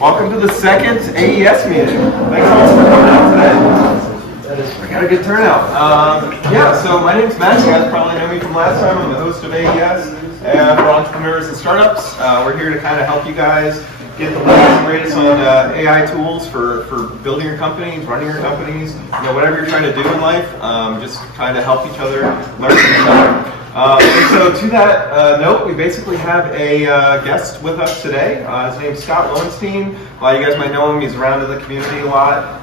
Welcome to the second AES meeting. Thanks all for coming out today. We got a good turnout. So my name's Matt. You guys probably know me from last time. I'm the host of AES for entrepreneurs and startups. We're here to kind of help you guys get the latest and greatest on AI tools for building your companies, running your companies, whatever you're trying to do in life. Just trying to help each other, learn from each other. And so to that note, we basically have a guest with us today. His name's Scott Lowenstein. A lot of you guys might know him. He's around in the community a lot.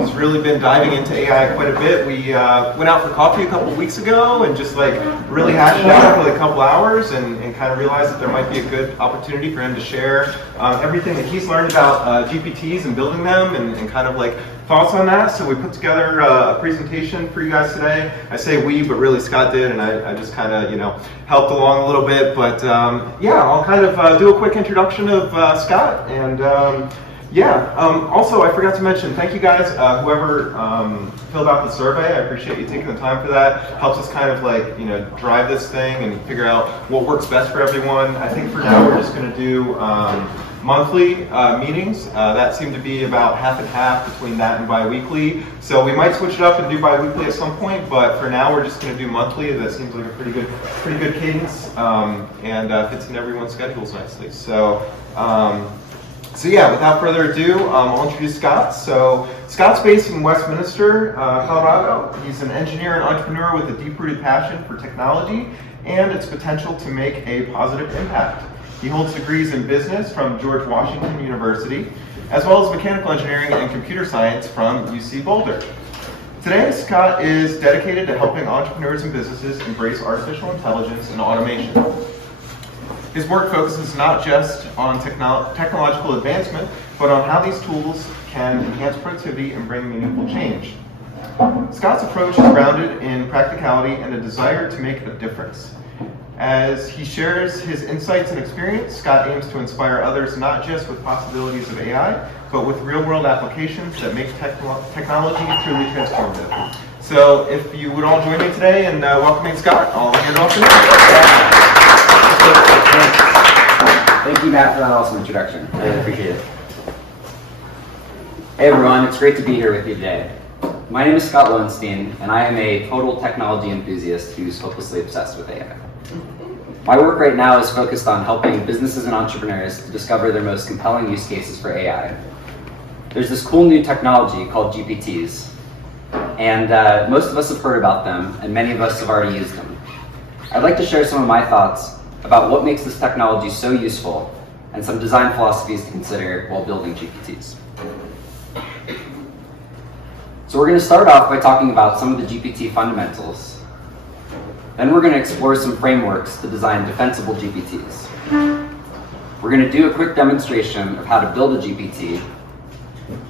He's really been diving into AI quite a bit. We went out for coffee a couple weeks ago and just really hashed it out for a couple hours and kind of realized that there might be a good opportunity for him to share everything that he's learned about GPTs and building them and kind of thoughts on that. So we put together a presentation for you guys today. I say we, but really Scott did, and I just kind of helped along a little bit. But I'll kind of do a quick introduction of Scott. And also I forgot to mention, thank you guys, whoever filled out the survey. I appreciate you taking the time for that. Helps us kind of drive this thing and figure out what works best for everyone. I think for now we're just going to do monthly meetings. That seemed to be about half and half between that and bi-weekly. So we might switch it up and do bi-weekly at some point, but for now we're just going to do monthly. That seems like a pretty good cadence and fits in everyone's schedules nicely. So without further ado, I'll introduce Scott. So Scott's based in Westminster, Colorado. He's an engineer and entrepreneur with a deep-rooted passion for technology and its potential to make a positive impact. He holds degrees in business from George Washington University, as well as mechanical engineering and computer science from UC Boulder. Today, Scott is dedicated to helping entrepreneurs and businesses embrace artificial intelligence and automation. His work focuses not just on technological advancement, but on how these tools can enhance productivity and bring meaningful change. Scott's approach is grounded in practicality and a desire to make a difference. As he shares his insights and experience, Scott aims to inspire others not just with possibilities of AI, but with real-world applications that make technology truly transformative. So if you would all join me today in welcoming Scott, I'll hand it off to you. Thank you, Matt, for that awesome introduction. I really appreciate it. Hey everyone, it's great to be here with you today. My name is Scott Lowenstein, and I am a total technology enthusiast who's hopelessly obsessed with AI. My work right now is focused on helping businesses and entrepreneurs to discover their most compelling use cases for AI. There's this cool new technology called GPTs, and most of us have heard about them, and many of us have already used them. I'd like to share some of my thoughts about what makes this technology so useful and some design philosophies to consider while building GPTs. So we're going to start off by talking about some of the GPT fundamentals. Then we're going to explore some frameworks to design defensible GPTs. We're going to do a quick demonstration of how to build a GPT,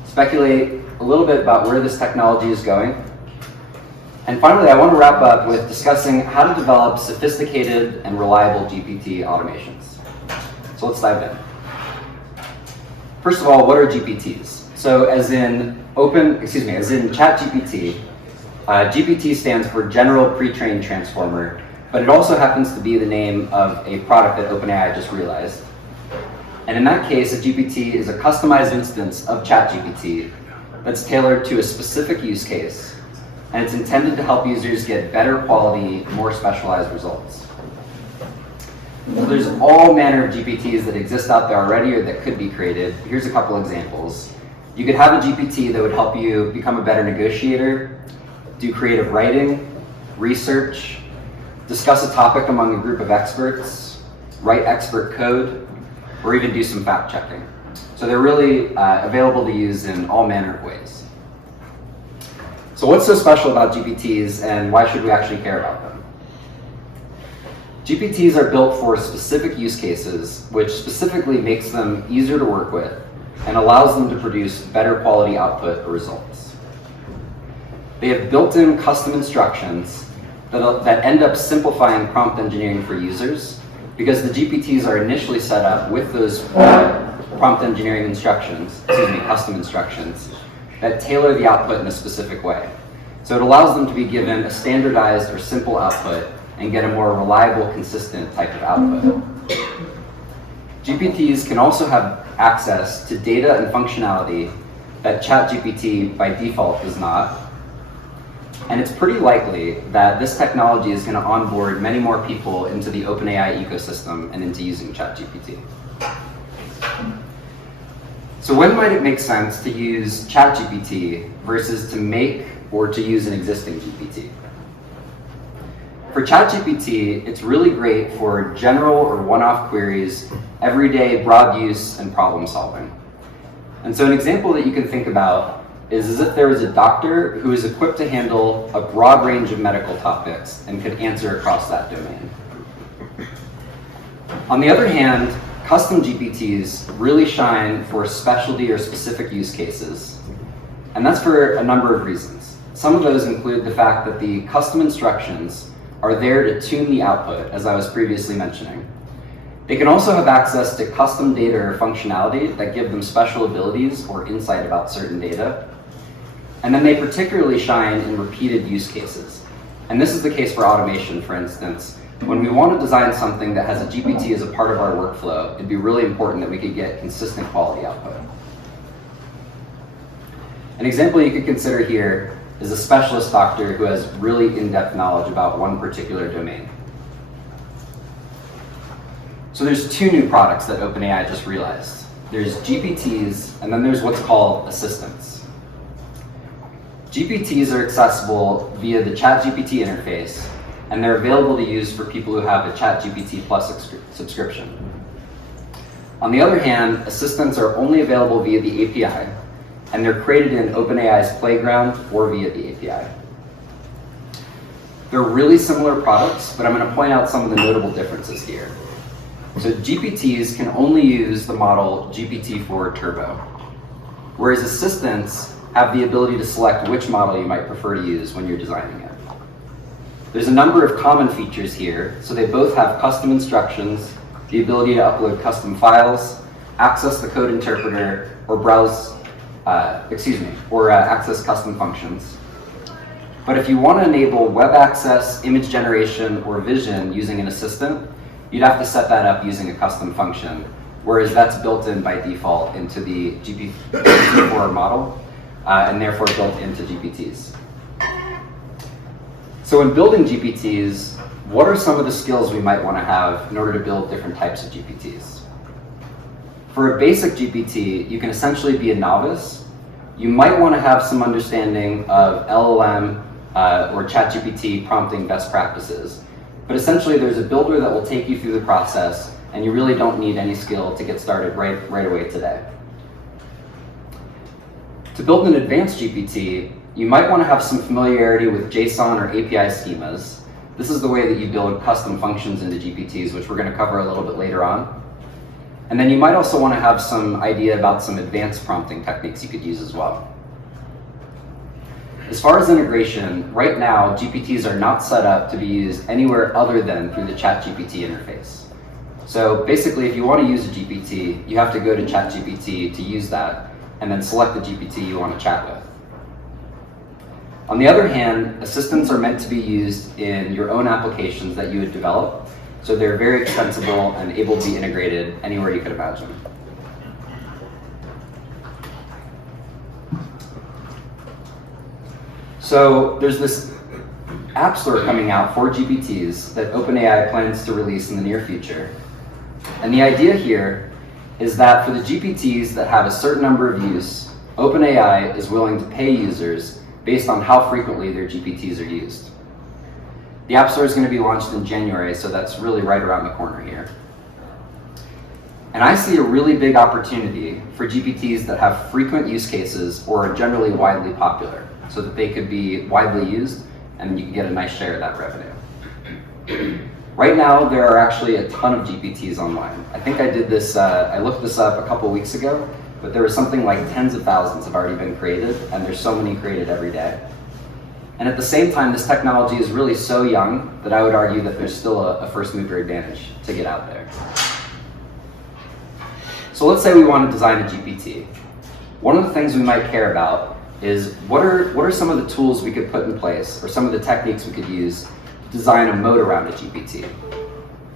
speculate a little bit about where this technology is going, and finally I want to wrap up with discussing how to develop sophisticated and reliable GPT automations. So let's dive in. First of all, what are GPTs? So as in ChatGPT, GPT stands for General Pre-trained Transformer, but it also happens to be the name of a product that OpenAI just realized. And in that case, a GPT is a customized instance of ChatGPT that's tailored to a specific use case, and it's intended to help users get better quality, more specialized results. So there's all manner of GPTs that exist out there already or that could be created. Here's a couple examples. You could have a GPT that would help you become a better negotiator, do creative writing, research, discuss a topic among a group of experts, write expert code, or even do some fact checking. So they're really available to use in all manner of ways. So what's so special about GPTs and why should we actually care about them? GPTs are built for specific use cases, which specifically makes them easier to work with and allows them to produce better quality output or results. They have built-in custom instructions that end up simplifying prompt engineering for users because the GPTs are initially set up with those prompt engineering instructions, custom instructions, that tailor the output in a specific way. So it allows them to be given a standardized or simple output and get a more reliable, consistent type of output. GPTs can also have access to data and functionality that ChatGPT by default does not. And it's pretty likely that this technology is going to onboard many more people into the OpenAI ecosystem and into using ChatGPT. So when might it make sense to use ChatGPT versus to make or to use an existing GPT? For ChatGPT, it's really great for general or one-off queries, everyday broad use, and problem solving. And so an example that you can think about is as if there was a doctor who is equipped to handle a broad range of medical topics and could answer across that domain. On the other hand, custom GPTs really shine for specialty or specific use cases. And that's for a number of reasons. Some of those include the fact that the custom instructions are there to tune the output, as I was previously mentioning. They can also have access to custom data or functionality that give them special abilities or insight about certain data. And then they particularly shine in repeated use cases. And this is the case for automation, for instance. When we want to design something that has a GPT as a part of our workflow, it'd be really important that we could get consistent quality output. An example you could consider here is a specialist doctor who has really in-depth knowledge about one particular domain. So there's two new products that OpenAI just realized. There's GPTs, and then there's what's called assistants. GPTs are accessible via the ChatGPT interface, and they're available to use for people who have a ChatGPT Plus subscription. On the other hand, assistants are only available via the API, and they're created in OpenAI's Playground or via the API. They're really similar products, but I'm going to point out some of the notable differences here. So GPTs can only use the model GPT-4 Turbo, whereas assistants have the ability to select which model you might prefer to use when you're designing it. There's a number of common features here, so they both have custom instructions, the ability to upload custom files, access the code interpreter, or access custom functions. But if you want to enable web access, image generation, or vision using an assistant, you'd have to set that up using a custom function, whereas that's built in by default into the GPT-4 model, and therefore built into GPTs. So in building GPTs, what are some of the skills we might want to have in order to build different types of GPTs? For a basic GPT, you can essentially be a novice. You might want to have some understanding of LLM or ChatGPT prompting best practices. But essentially, there's a builder that will take you through the process, and you really don't need any skill to get started right away today. To build an advanced GPT, you might want to have some familiarity with JSON or API schemas. This is the way that you build custom functions into GPTs, which we're going to cover a little bit later on. And then you might also want to have some idea about some advanced prompting techniques you could use as well. As far as integration, right now, GPTs are not set up to be used anywhere other than through the ChatGPT interface. So basically, if you want to use a GPT, you have to go to ChatGPT to use that, and then select the GPT you want to chat with. On the other hand, assistants are meant to be used in your own applications that you would develop, so they're very extensible and able to be integrated anywhere you could imagine. So there's this app store coming out for GPTs that OpenAI plans to release in the near future. And the idea here is that for the GPTs that have a certain number of use, OpenAI is willing to pay users based on how frequently their GPTs are used. The App Store is going to be launched in January, so that's really right around the corner here. And I see a really big opportunity for GPTs that have frequent use cases or are generally widely popular, so that they could be widely used and you can get a nice share of that revenue. Right now, there are actually a ton of GPTs online. I think I did this, I looked this up a couple weeks ago, but there was something like tens of thousands have already been created, and there's so many created every day. And at the same time, this technology is really so young that I would argue that there's still a first mover advantage to get out there. So let's say we want to design a GPT. One of the things we might care about is what are some of the tools we could put in place, or some of the techniques we could use to design a moat around a GPT.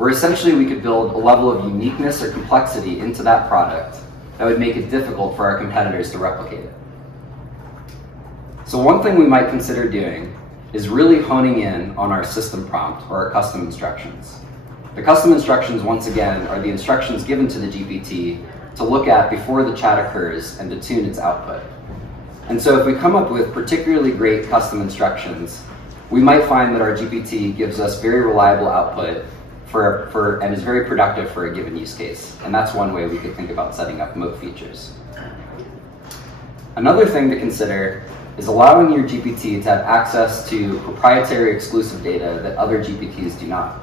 where essentially we could build a level of uniqueness or complexity into that product that would make it difficult for our competitors to replicate it. So one thing we might consider doing is really honing in on our system prompt or our custom instructions. The custom instructions, once again, are the instructions given to the GPT to look at before the chat occurs and to tune its output. And so if we come up with particularly great custom instructions, we might find that our GPT gives us very reliable output and is very productive for a given use case. And that's one way we could think about setting up moat features. Another thing to consider is allowing your GPT to have access to proprietary exclusive data that other GPTs do not.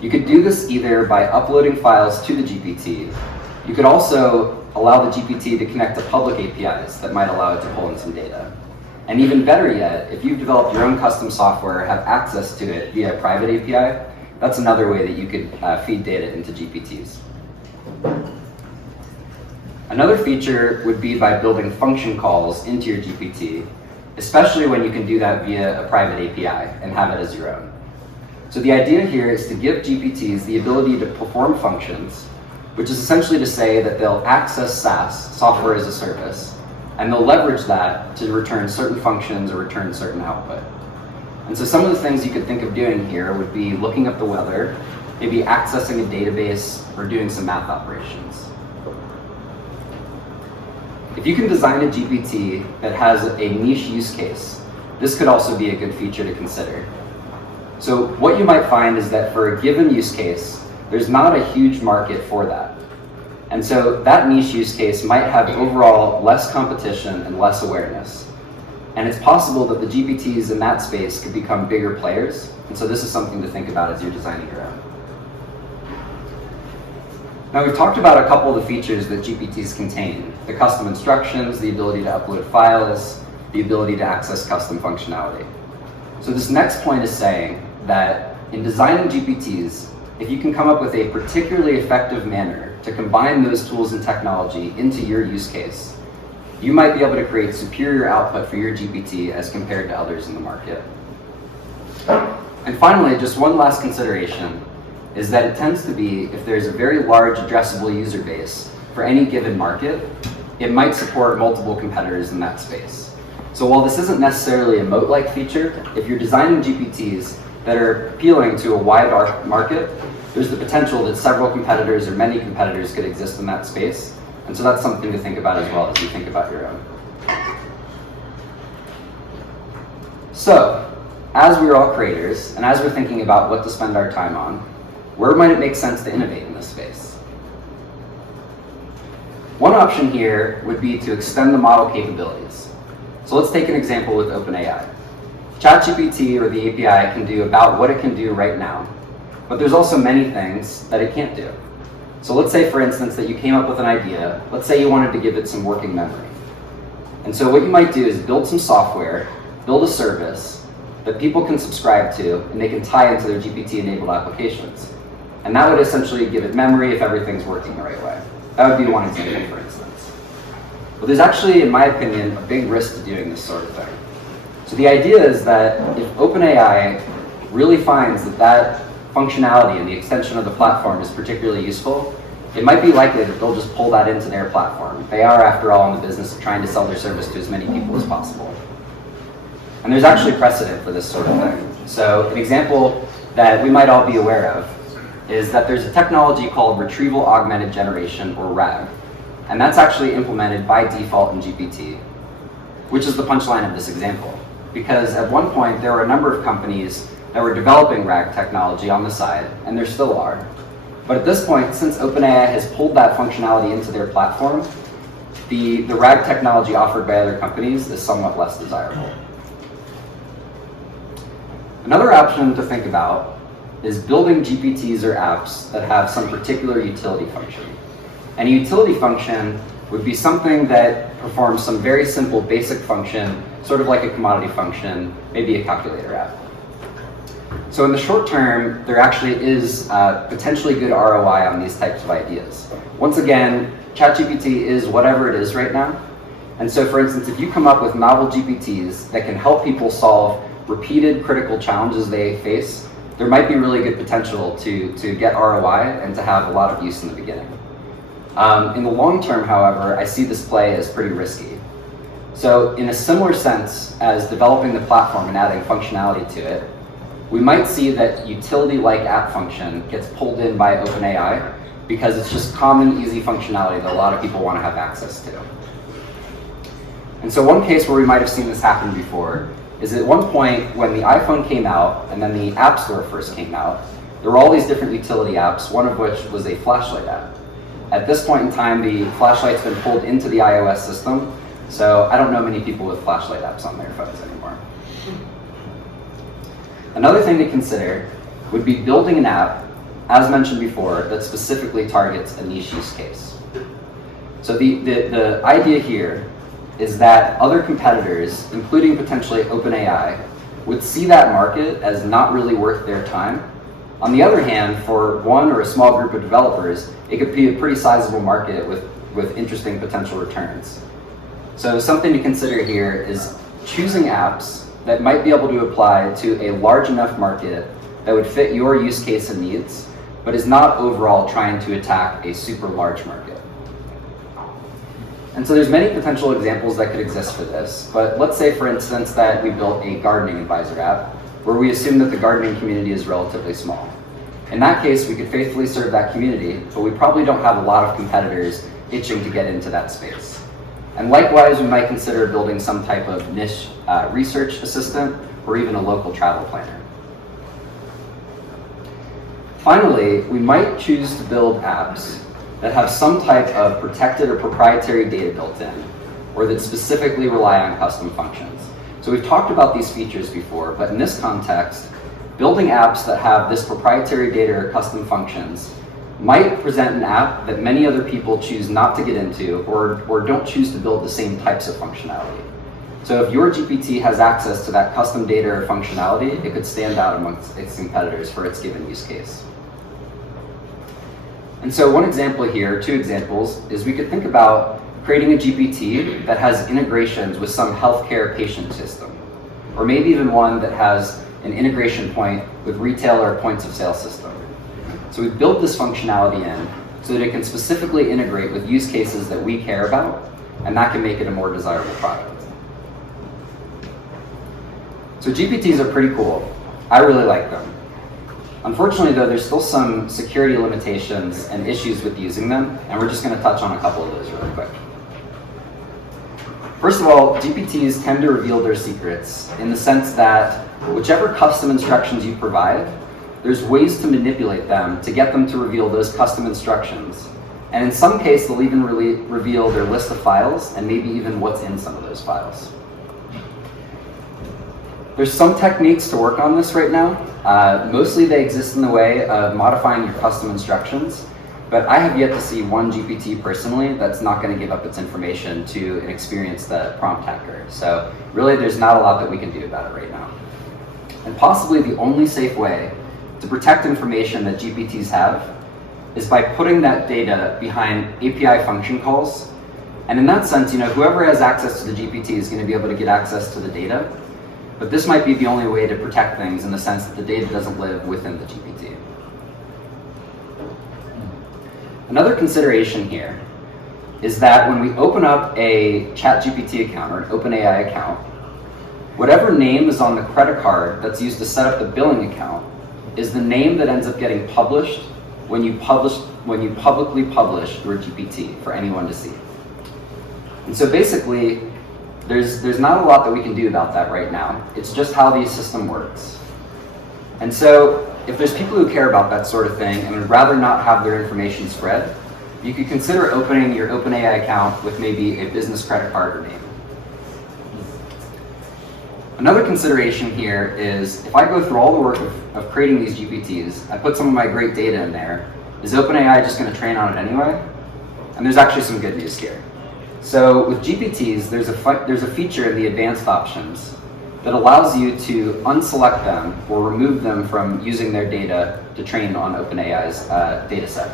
You could do this either by uploading files to the GPT. You could also allow the GPT to connect to public APIs that might allow it to pull in some data. And even better yet, if you've developed your own custom software, have access to it via a private API, that's another way that you could feed data into GPTs. Another feature would be by building function calls into your GPT, especially when you can do that via a private API and have it as your own. So the idea here is to give GPTs the ability to perform functions, which is essentially to say that they'll access SaaS, software as a service, and they'll leverage that to return certain functions or return certain output. And so some of the things you could think of doing here would be looking up the weather, maybe accessing a database, or doing some math operations. If you can design a GPT that has a niche use case, this could also be a good feature to consider. So what you might find is that for a given use case, there's not a huge market for that. And so that niche use case might have overall less competition and less awareness. And it's possible that the GPTs in that space could become bigger players. And so this is something to think about as you're designing your own. Now we've talked about a couple of the features that GPTs contain: the custom instructions, the ability to upload files, the ability to access custom functionality. So this next point is saying that in designing GPTs, if you can come up with a particularly effective manner to combine those tools and technology into your use case, you might be able to create superior output for your GPT as compared to others in the market. And finally, just one last consideration is that it tends to be, if there's a very large addressable user base for any given market, it might support multiple competitors in that space. So while this isn't necessarily a moat-like feature, if you're designing GPTs that are appealing to a wide market, there's the potential that several competitors or many competitors could exist in that space. And so that's something to think about as well as you think about your own. So, as we're all creators, and as we're thinking about what to spend our time on, where might it make sense to innovate in this space? One option here would be to extend the model capabilities. So let's take an example with OpenAI. ChatGPT or the API can do about what it can do right now, but there's also many things that it can't do. So let's say, for instance, that you came up with an idea. Let's say you wanted to give it some working memory. And so what you might do is build some software, build a service that people can subscribe to, and they can tie into their GPT-enabled applications. And that would essentially give it memory if everything's working the right way. That would be one example, for instance. But there's actually, in my opinion, a big risk to doing this sort of thing. So the idea is that if OpenAI really finds that that functionality and the extension of the platform is particularly useful, it might be likely that they'll just pull that into their platform. They are, after all, in the business of trying to sell their service to as many people as possible. And there's actually precedent for this sort of thing. So an example that we might all be aware of is that there's a technology called retrieval augmented generation, or RAG. And that's actually implemented by default in GPT, which is the punchline of this example. Because at one point, there were a number of companies that were developing RAG technology on the side, and there still are. But at this point, since OpenAI has pulled that functionality into their platform, the RAG technology offered by other companies is somewhat less desirable. Another option to think about is building GPTs or apps that have some particular utility function. And a utility function would be something that performs some very simple basic function, sort of like a commodity function, maybe a calculator app. So in the short term, there actually is potentially good ROI on these types of ideas. Once again, ChatGPT is whatever it is right now. And so for instance, if you come up with novel GPTs that can help people solve repeated critical challenges they face there might be really good potential to get ROI and to have a lot of use in the beginning. In the long term, however, I see this play as pretty risky. So in a similar sense as developing the platform and adding functionality to it, we might see that utility-like app function gets pulled in by OpenAI because it's just common, easy functionality that a lot of people want to have access to. And so one case where we might have seen this happen before is at one point when the iPhone came out and then the App Store first came out, there were all these different utility apps, one of which was a flashlight app. At this point in time, the flashlight's been pulled into the iOS system, so I don't know many people with flashlight apps on their phones anymore. Another thing to consider would be building an app, as mentioned before, that specifically targets a niche use case. So the idea here is that other competitors, including potentially OpenAI, would see that market as not really worth their time. On the other hand, for one or a small group of developers, it could be a pretty sizable market with interesting potential returns. So something to consider here is choosing apps that might be able to apply to a large enough market that would fit your use case and needs, but is not overall trying to attack a super large market. And so there's many potential examples that could exist for this, but let's say, for instance, that we built a gardening advisor app where we assume that the gardening community is relatively small. In that case, we could faithfully serve that community, but we probably don't have a lot of competitors itching to get into that space. And likewise, we might consider building some type of niche research assistant or even a local travel planner. Finally, we might choose to build apps that have some type of protected or proprietary data built in, or that specifically rely on custom functions. So we've talked about these features before, but in this context, building apps that have this proprietary data or custom functions might present an app that many other people choose not to get into or don't choose to build the same types of functionality. So if your GPT has access to that custom data or functionality, it could stand out amongst its competitors for its given use case. And so one example here, two examples, is we could think about creating a GPT that has integrations with some healthcare patient system, or maybe even one that has an integration point with retailer points of sale system. So we built this functionality in so that it can specifically integrate with use cases that we care about, and that can make it a more desirable product. So GPTs are pretty cool. I really like them. Unfortunately, though, there's still some security limitations and issues with using them, and we're just going to touch on a couple of those really quick. First of all, GPTs tend to reveal their secrets in the sense that whichever custom instructions you provide, there's ways to manipulate them to get them to reveal those custom instructions. And in some cases, they'll even reveal their list of files and maybe even what's in some of those files. There's some techniques to work on this right now. Mostly they exist in the way of modifying your custom instructions, but I have yet to see one GPT personally that's not going to give up its information to an experienced prompt hacker. So really there's not a lot that we can do about it right now. And possibly the only safe way to protect information that GPTs have is by putting that data behind API function calls. And in that sense, whoever has access to the GPT is going to be able to get access to the data. But this might be the only way to protect things in the sense that the data doesn't live within the GPT. Another consideration here is that when we open up a ChatGPT account or an OpenAI account, whatever name is on the credit card that's used to set up the billing account is the name that ends up getting published when you publicly publish your GPT for anyone to see. And so basically, there's not a lot that we can do about that right now. It's just how the system works. And so if there's people who care about that sort of thing and would rather not have their information spread, you could consider opening your OpenAI account with maybe a business credit card or name. Another consideration here is if I go through all the work of creating these GPTs, I put some of my great data in there, is OpenAI just going to train on it anyway? And there's actually some good news here. So with GPTs, there's a feature in the advanced options that allows you to unselect them or remove them from using their data to train on OpenAI's data set.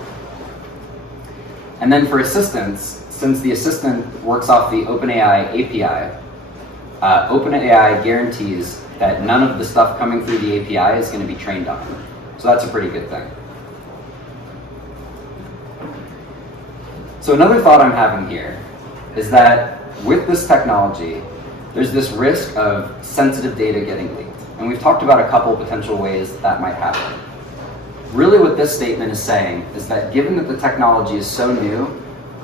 And then for assistants, since the assistant works off the OpenAI API, OpenAI guarantees that none of the stuff coming through the API is going to be trained on them. So that's a pretty good thing. So another thought I'm having here is that with this technology, there's this risk of sensitive data getting leaked. And we've talked about a couple potential ways that might happen. Really what this statement is saying is that given that the technology is so new,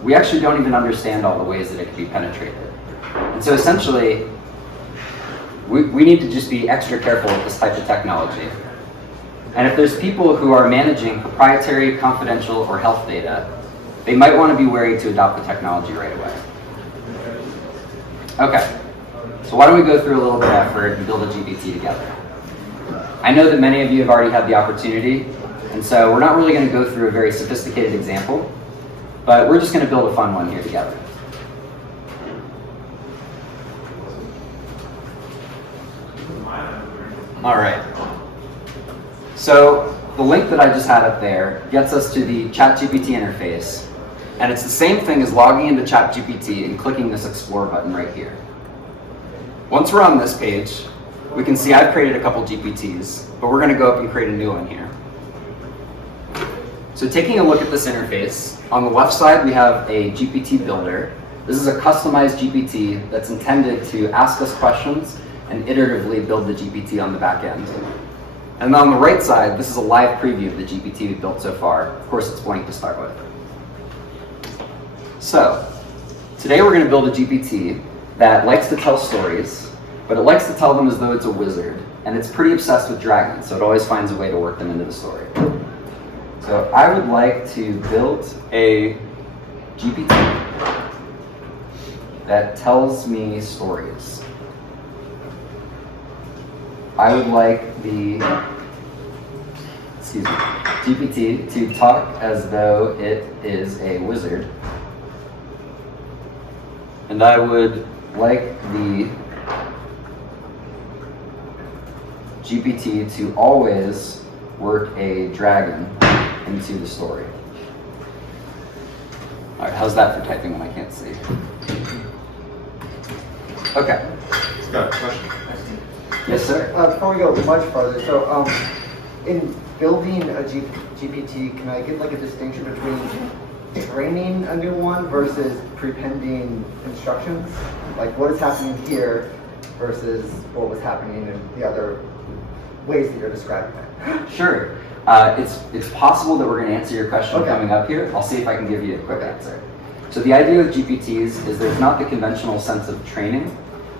we actually don't even understand all the ways that it can be penetrated. And so essentially, we need to just be extra careful with this type of technology. And if there's people who are managing proprietary, confidential, or health data, they might want to be wary to adopt the technology right away. Okay, so why don't we go through a little bit of effort and build a GPT together? I know that many of you have already had the opportunity, and so we're not really going to go through a very sophisticated example, but we're just going to build a fun one here together. All right. So the link that I just had up there gets us to the ChatGPT interface, and it's the same thing as logging into ChatGPT and clicking this Explore button right here. Once we're on this page, we can see I've created a couple GPTs, but we're going to go up and create a new one here. So taking a look at this interface, on the left side we have a GPT builder. This is a customized GPT that's intended to ask us questions and iteratively build the GPT on the back end. And then on the right side, this is a live preview of the GPT we've built so far. Of course, it's blank to start with. So, today we're going to build a GPT that likes to tell stories, but it likes to tell them as though it's a wizard, and it's pretty obsessed with dragons, so it always finds a way to work them into the story. So I would like to build a GPT that tells me stories. I would like the GPT to talk as though it is a wizard. And I would like the GPT to always work a dragon into the story. All right, how's that for typing when I can't see? Okay. Scott, question. Yes, sir. Before we go much farther, so in building a GPT, can I get like a distinction between training a new one versus prepending instructions? Like what is happening here versus what was happening in the other ways that you're describing it? Sure. It's possible that we're going to answer your question coming up here. I'll see if I can give you a quick answer. So the idea with GPTs is there's not the conventional sense of training.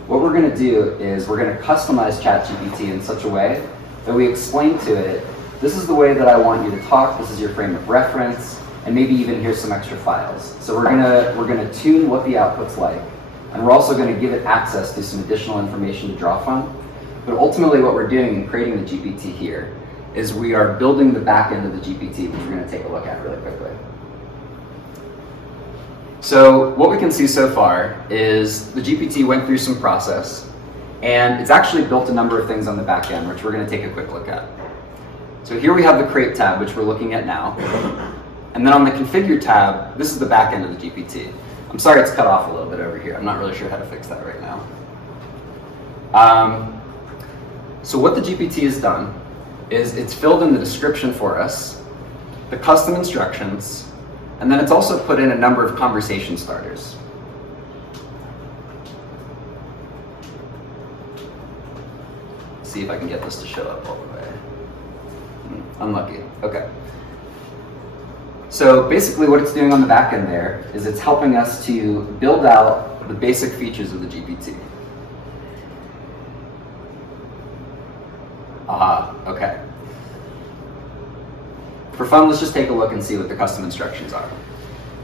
What we're going to do is we're going to customize ChatGPT in such a way that we explain to it, this is the way that I want you to talk, this is your frame of reference, and maybe even here's some extra files. So we're gonna tune what the output's like, and we're also going to give it access to some additional information to draw from. But ultimately what we're doing in creating the GPT here is we are building the back end of the GPT, which we're going to take a look at really quickly. So what we can see so far is the GPT went through some process, and it's actually built a number of things on the back end, which we're going to take a quick look at. So here we have the Create tab, which we're looking at now. And then on the Configure tab, this is the back end of the GPT. I'm sorry it's cut off a little bit over here. I'm not really sure how to fix that right now. So what the GPT has done is it's filled in the description for us, the custom instructions, and then it's also put in a number of conversation starters. See if I can get this to show up all the way. Unlucky. Okay. So basically what it's doing on the back end there is it's helping us to build out the basic features of the GPT. Okay. For fun, let's just take a look and see what the custom instructions are.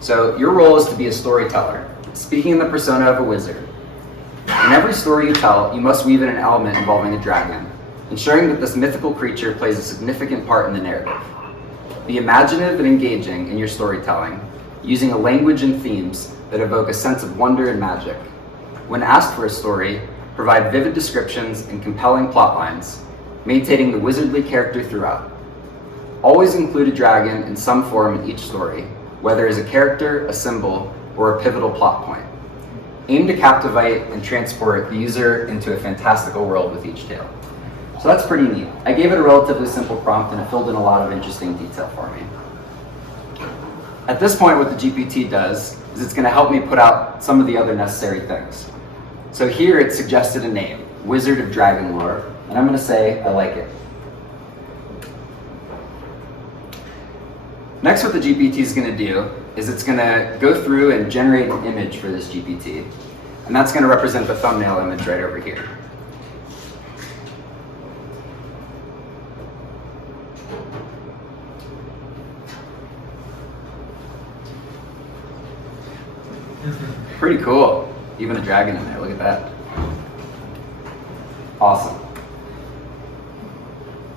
So your role is to be a storyteller, speaking in the persona of a wizard. In every story you tell, you must weave in an element involving a dragon, ensuring that this mythical creature plays a significant part in the narrative. Be imaginative and engaging in your storytelling, using a language and themes that evoke a sense of wonder and magic. When asked for a story, provide vivid descriptions and compelling plot lines, maintaining the wizardly character throughout. Always include a dragon in some form in each story, whether as a character, a symbol, or a pivotal plot point. aim to captivate and transport the user into a fantastical world with each tale. So that's pretty neat. I gave it a relatively simple prompt and it filled in a lot of interesting detail for me. At this point, what the GPT does is it's going to help me put out some of the other necessary things. So here it suggested a name, Wizard of Dragon Lore, and I'm going to say I like it. Next, what the GPT is going to do is it's going to go through and generate an image for this GPT, and that's going to represent the thumbnail image right over here. Pretty cool. Even a dragon in there, look at that. Awesome.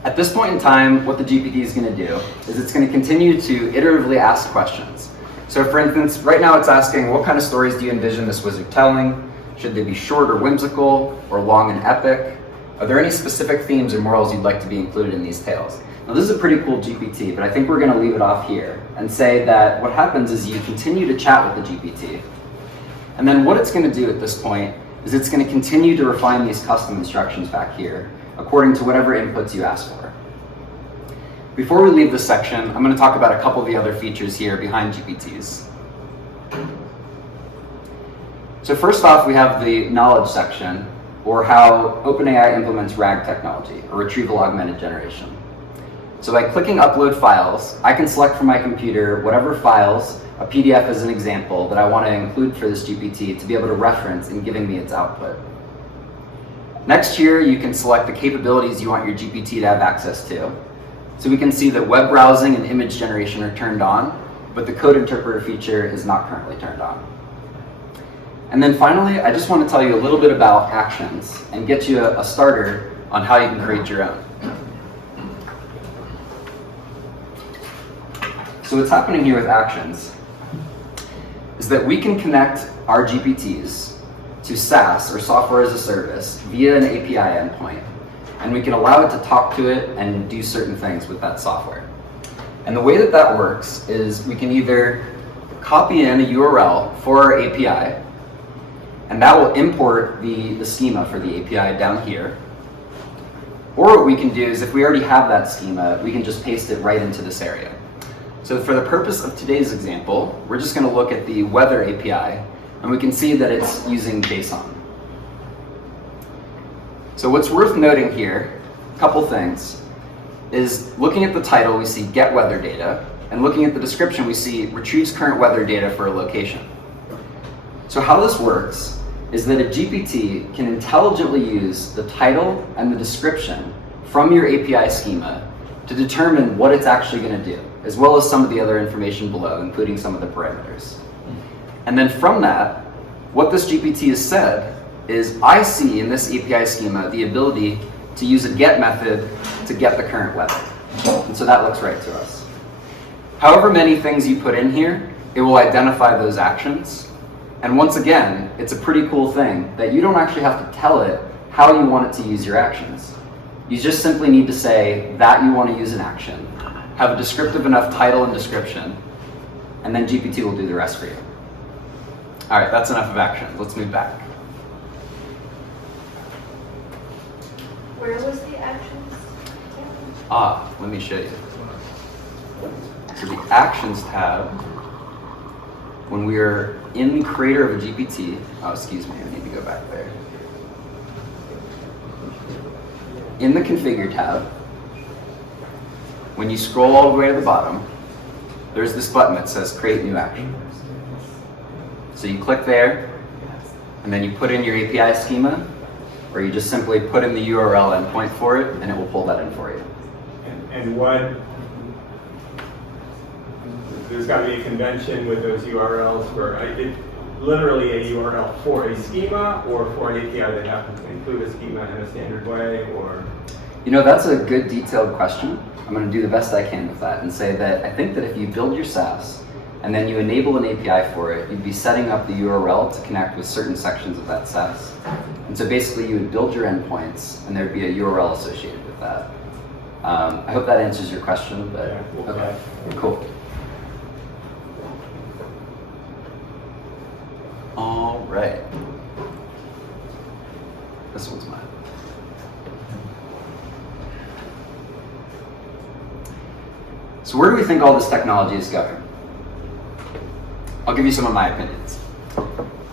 At this point in time, what the GPT is going to do is it's going to continue to iteratively ask questions. So for instance, right now it's asking, what kind of stories do you envision this wizard telling? Should they be short or whimsical, or long and epic? Are there any specific themes or morals you'd like to be included in these tales? Now this is a pretty cool GPT, but I think we're going to leave it off here and say that what happens is you continue to chat with the GPT. And then what it's going to do at this point is it's going to continue to refine these custom instructions back here according to whatever inputs you ask for. Before we leave this section, I'm going to talk about a couple of the other features here behind GPTs. So first off, we have the knowledge section, or how OpenAI implements RAG technology, or retrieval augmented generation. So by clicking upload files, I can select from my computer whatever files, a PDF as an example, that I want to include for this GPT to be able to reference in giving me its output. Next here, you can select the capabilities you want your GPT to have access to. So we can see that web browsing and image generation are turned on, but the code interpreter feature is not currently turned on. And then finally, I just want to tell you a little bit about actions and get you a starter on how you can create your own. So what's happening here with actions is that we can connect our GPTs to SaaS, or software as a service, via an API endpoint. And we can allow it to talk to it and do certain things with that software. And the way that that works is we can either copy in a URL for our API, and that will import the schema for the API down here. Or what we can do is if we already have that schema, we can just paste it right into this area. So for the purpose of today's example, we're just going to look at the weather API, and we can see that it's using JSON. So what's worth noting here, a couple things, is looking at the title, we see get weather data, and looking at the description, we see retrieves current weather data for a location. So how this works is that a GPT can intelligently use the title and the description from your API schema to determine what it's actually going to do, as well as some of the other information below, including some of the parameters. And then from that, what this GPT has said is I see in this API schema the ability to use a get method to get the current weather. And so that looks right to us. However many things you put in here, it will identify those actions. And once again, it's a pretty cool thing that you don't actually have to tell it how you want it to use your actions. You just simply need to say that you want to use an action, have a descriptive enough title and description, and then GPT will do the rest for you. All right, that's enough of action. Let's move back. Where was the actions? Let me show you. So the Actions tab, when we are in the creator of a GPT, excuse me, I need to go back there. In the Configure tab, when you scroll all the way to the bottom, there's this button that says Create New Action. So you click there, and then you put in your API schema, or you just simply put in the URL endpoint for it, and it will pull that in for you. And what, there's got to be a convention with those URLs for, literally a URL for a schema, or for an API that happens to include a schema in a standard way, or? You know, that's a good detailed question. I'm going to do the best I can with that and say that I think that if you build your SaaS, and then you enable an API for it, you'd be setting up the URL to connect with certain sections of that SaaS. And so basically you would build your endpoints, and there'd be a URL associated with that. I hope that answers your question, but Yeah, we'll okay, cool. All right. This one's mine. So where do we think all this technology is going? I'll give you some of my opinions.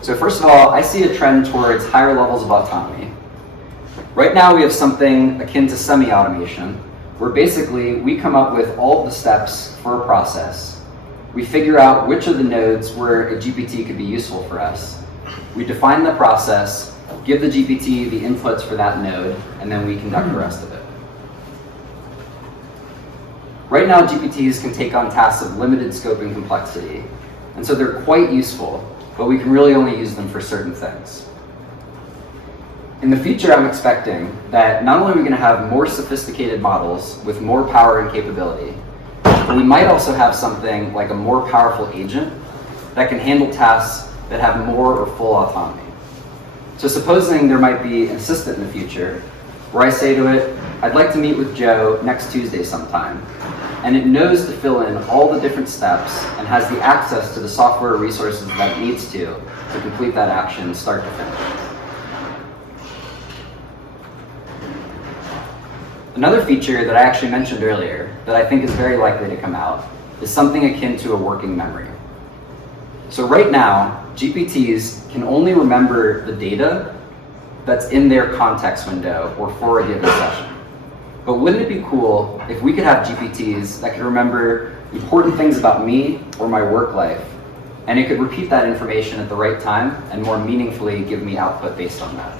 So first of all, I see a trend towards higher levels of autonomy. Right now we have something akin to semi-automation, where basically we come up with all of the steps for a process. We figure out which of the nodes where a GPT could be useful for us. We define the process, give the GPT the inputs for that node, and then we conduct the rest of it. Right now, GPTs can take on tasks of limited scope and complexity, and so they're quite useful, but we can really only use them for certain things. In the future, I'm expecting that not only are we going to have more sophisticated models with more power and capability, but we might also have something like a more powerful agent that can handle tasks that have more or full autonomy. So supposing there might be an assistant in the future, where I say to it, I'd like to meet with Joe next Tuesday sometime, and it knows to fill in all the different steps and has the access to the software resources that it needs to complete that action start to finish. Another feature that I actually mentioned earlier that I think is very likely to come out is something akin to a working memory. So right now, GPTs can only remember the data that's in their context window or for a given session. But wouldn't it be cool if we could have GPTs that could remember important things about me or my work life, and it could repeat that information at the right time and more meaningfully give me output based on that?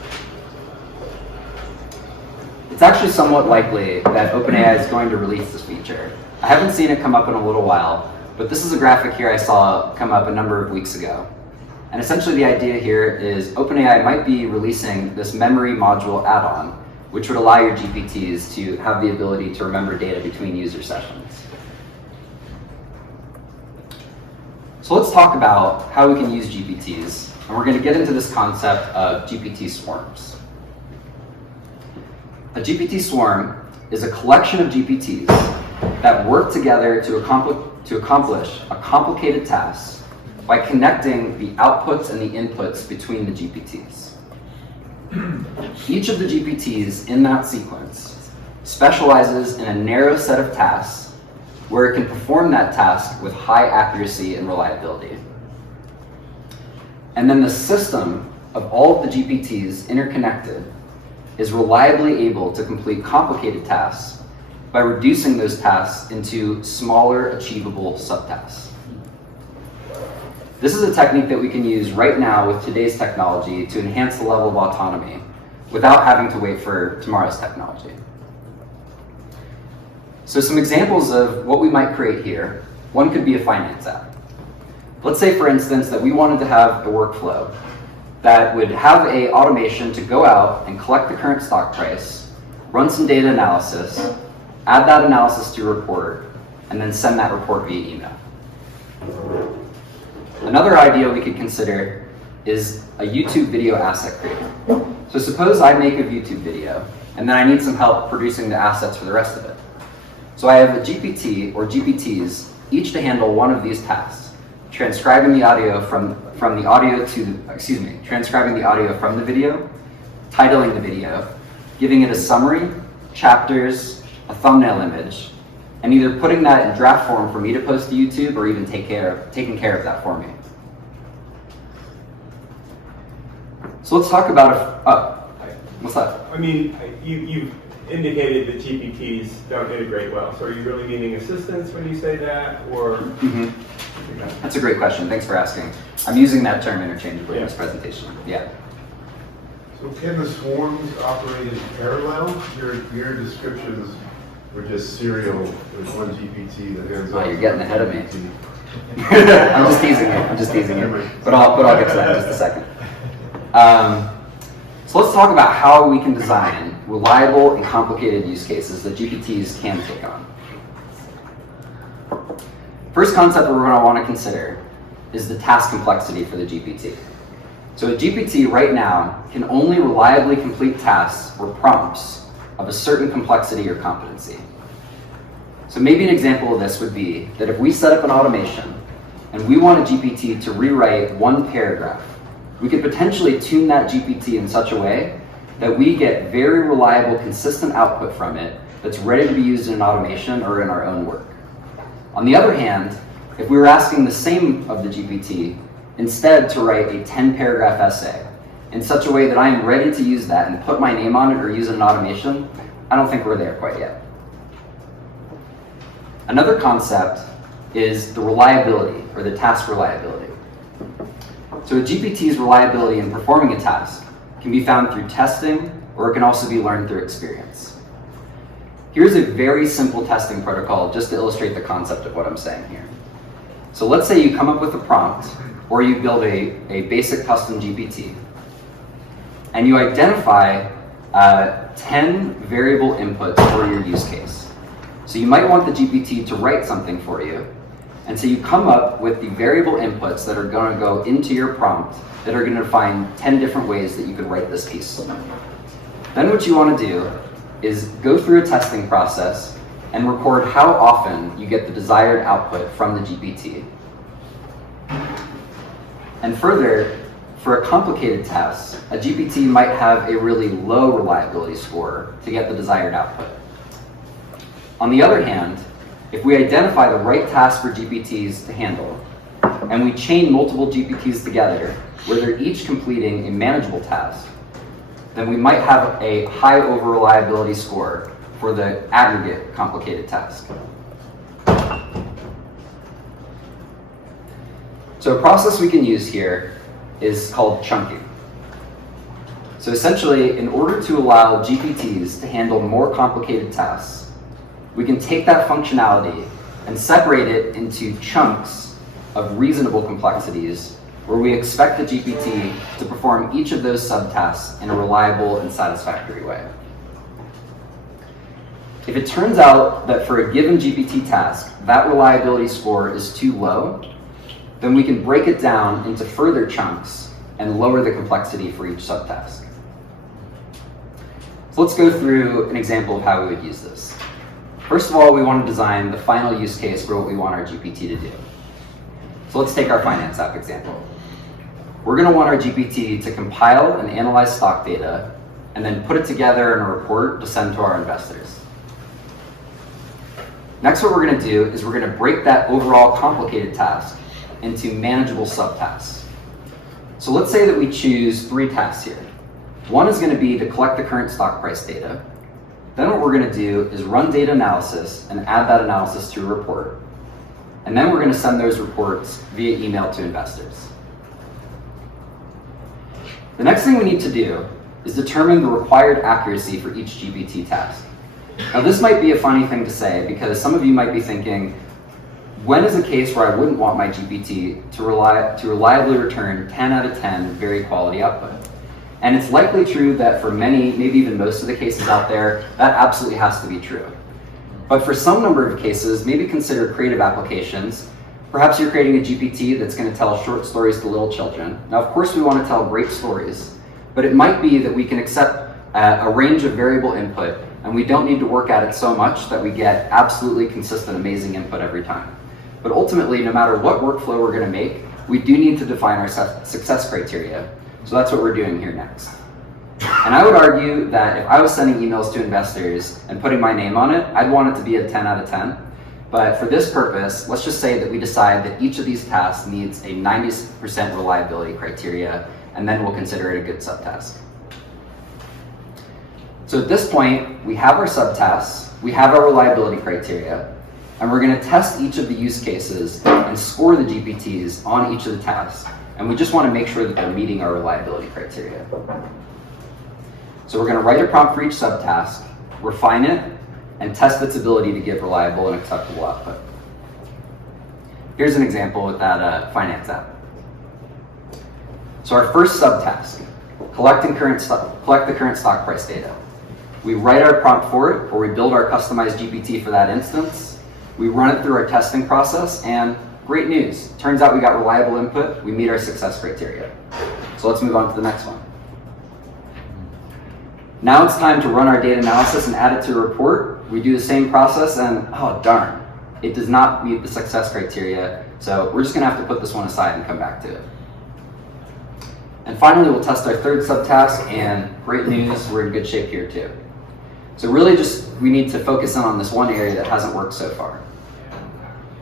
It's actually somewhat likely that OpenAI is going to release this feature. I haven't seen it come up in a little while, but this is a graphic here I saw come up a number of weeks ago. And essentially the idea here is OpenAI might be releasing this memory module add-on, which would allow your GPTs to have the ability to remember data between user sessions. So let's talk about how we can use GPTs, and we're going to get into this concept of GPT swarms. A GPT swarm is a collection of GPTs that work together to accomplish a complicated task by connecting the outputs and the inputs between the GPTs. Each of the GPTs in that sequence specializes in a narrow set of tasks where it can perform that task with high accuracy and reliability. And then the system of all of the GPTs interconnected is reliably able to complete complicated tasks by reducing those tasks into smaller, achievable subtasks. This is a technique that we can use right now with today's technology to enhance the level of autonomy without having to wait for tomorrow's technology. So some examples of what we might create here. One could be a finance app. Let's say, for instance, that we wanted to have a workflow that would have an automation to go out and collect the current stock price, run some data analysis, add that analysis to a report, and then send that report via email. Another idea we could consider is a YouTube video asset creator. So suppose I make a YouTube video, and then I need some help producing the assets for the rest of it. So I have a GPT or GPTs, each to handle one of these tasks: transcribing the audio from the audio transcribing the audio from the video, titling the video, giving it a summary, chapters, a thumbnail image, and either putting that in draft form for me to post to YouTube or even taking care of that for me. So let's talk about what's that? I mean, you've indicated that GPTs don't integrate well. So are you really meaning assistants when you say that, or? Mm-hmm. That's a great question. Thanks for asking. I'm using that term interchangeably in this presentation. Yeah. So can the swarms operate in parallel? Your descriptions were just serial. There's one GPT that hands off. Oh, you're getting ahead of me. I'm just teasing you. But I'll get to that in just a second. So let's talk about how we can design reliable and complicated use cases that GPTs can take on. First concept we're going to want to consider is the task complexity for the GPT. So a GPT right now can only reliably complete tasks or prompts of a certain complexity or competency. So maybe an example of this would be that if we set up an automation and we want a GPT to rewrite one paragraph we could potentially tune that GPT in such a way that we get very reliable, consistent output from it that's ready to be used in automation or in our own work. On the other hand, if we were asking the same of the GPT instead to write a 10-paragraph essay in such a way that I am ready to use that and put my name on it or use it in automation, I don't think we're there quite yet. Another concept is the reliability, or the task reliability. So a GPT's reliability in performing a task can be found through testing, or it can also be learned through experience. Here's a very simple testing protocol just to illustrate the concept of what I'm saying here. So let's say you come up with a prompt, or you build a basic custom GPT, and you identify 10 variable inputs for your use case. So you might want the GPT to write something for you, and so you come up with the variable inputs that are going to go into your prompt that are going to define 10 different ways that you could write this piece. Then what you want to do is go through a testing process and record how often you get the desired output from the GPT. And further, for a complicated task, a GPT might have a really low reliability score to get the desired output. On the other hand, if we identify the right task for GPTs to handle, and we chain multiple GPTs together where they're each completing a manageable task, then we might have a high over reliability score for the aggregate complicated task. So a process we can use here is called chunking. So essentially, in order to allow GPTs to handle more complicated tasks, we can take that functionality and separate it into chunks of reasonable complexities where we expect the GPT to perform each of those subtasks in a reliable and satisfactory way. If it turns out that for a given GPT task, that reliability score is too low, then we can break it down into further chunks and lower the complexity for each subtask. So let's go through an example of how we would use this. First of all, we want to design the final use case for what we want our GPT to do. So let's take our finance app example. We're going to want our GPT to compile and analyze stock data and then put it together in a report to send to our investors. Next, what we're going to do is we're going to break that overall complicated task into manageable subtasks. So let's say that we choose 3 tasks here. One is going to be to collect the current stock price data. Then what we're going to do is run data analysis and add that analysis to a report. And then we're going to send those reports via email to investors. The next thing we need to do is determine the required accuracy for each GPT task. Now this might be a funny thing to say because some of you might be thinking, when is a case where I wouldn't want my GPT to reliably return 10 out of 10 very quality output? And it's likely true that for many, maybe even most of the cases out there, that absolutely has to be true. But for some number of cases, maybe consider creative applications. Perhaps you're creating a GPT that's going to tell short stories to little children. Now, of course, we want to tell great stories, but it might be that we can accept a range of variable input, and we don't need to work at it so much that we get absolutely consistent, amazing input every time. But ultimately, no matter what workflow we're going to make, we do need to define our success criteria. So that's what we're doing here next. And I would argue that if I was sending emails to investors and putting my name on it, I'd want it to be a 10 out of 10. But for this purpose, let's just say that we decide that each of these tasks needs a 90% reliability criteria, and then we'll consider it a good subtask. So at this point, we have our subtasks, we have our reliability criteria, and we're going to test each of the use cases and score the GPTs on each of the tasks. And we just want to make sure that they're meeting our reliability criteria. So we're going to write a prompt for each subtask, refine it, and test its ability to give reliable and acceptable output. Here's an example with that finance app. So our first subtask, collect the current stock price data. We write our prompt for it, or we build our customized GPT for that instance. We run it through our testing process, and great news. Turns out we got reliable input. We meet our success criteria. So let's move on to the next one. Now it's time to run our data analysis and add it to a report. We do the same process and, oh darn, it does not meet the success criteria. So we're just going to have to put this one aside and come back to it. And finally, we'll test our third subtask, and great news, we're in good shape here too. So really we need to focus in on this one area that hasn't worked so far.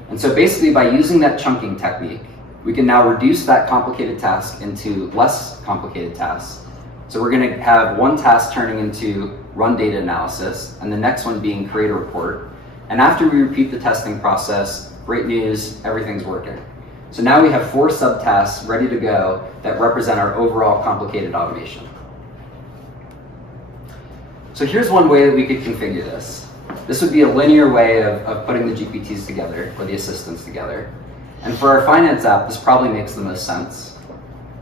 And so basically by using that chunking technique, we can now reduce that complicated task into less complicated tasks. So we're going to have one task turning into run data analysis, and the next one being create a report. And after we repeat the testing process, great news, everything's working. So now we have 4 subtasks ready to go that represent our overall complicated automation. So here's one way that we could configure this. This would be a linear way of putting the GPTs together, or the assistants together. And for our finance app, this probably makes the most sense.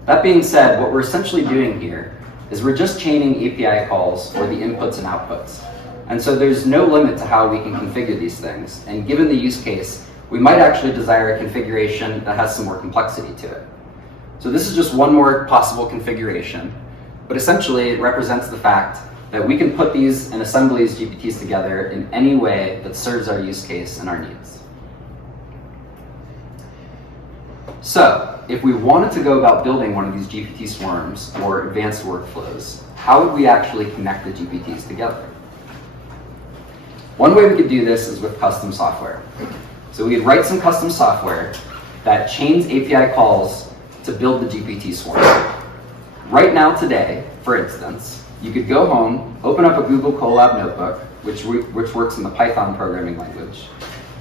That being said, what we're essentially doing here is we're just chaining API calls for the inputs and outputs. And so there's no limit to how we can configure these things. And given the use case, we might actually desire a configuration that has some more complexity to it. So this is just one more possible configuration, but essentially it represents the fact that we can put these and assemble these GPTs together in any way that serves our use case and our needs. So if we wanted to go about building one of these GPT swarms or advanced workflows, how would we actually connect the GPTs together? One way we could do this is with custom software. So we'd write some custom software that chains API calls to build the GPT swarm. Right now, today, for instance, you could go home, open up a Google Colab notebook, which works in the Python programming language,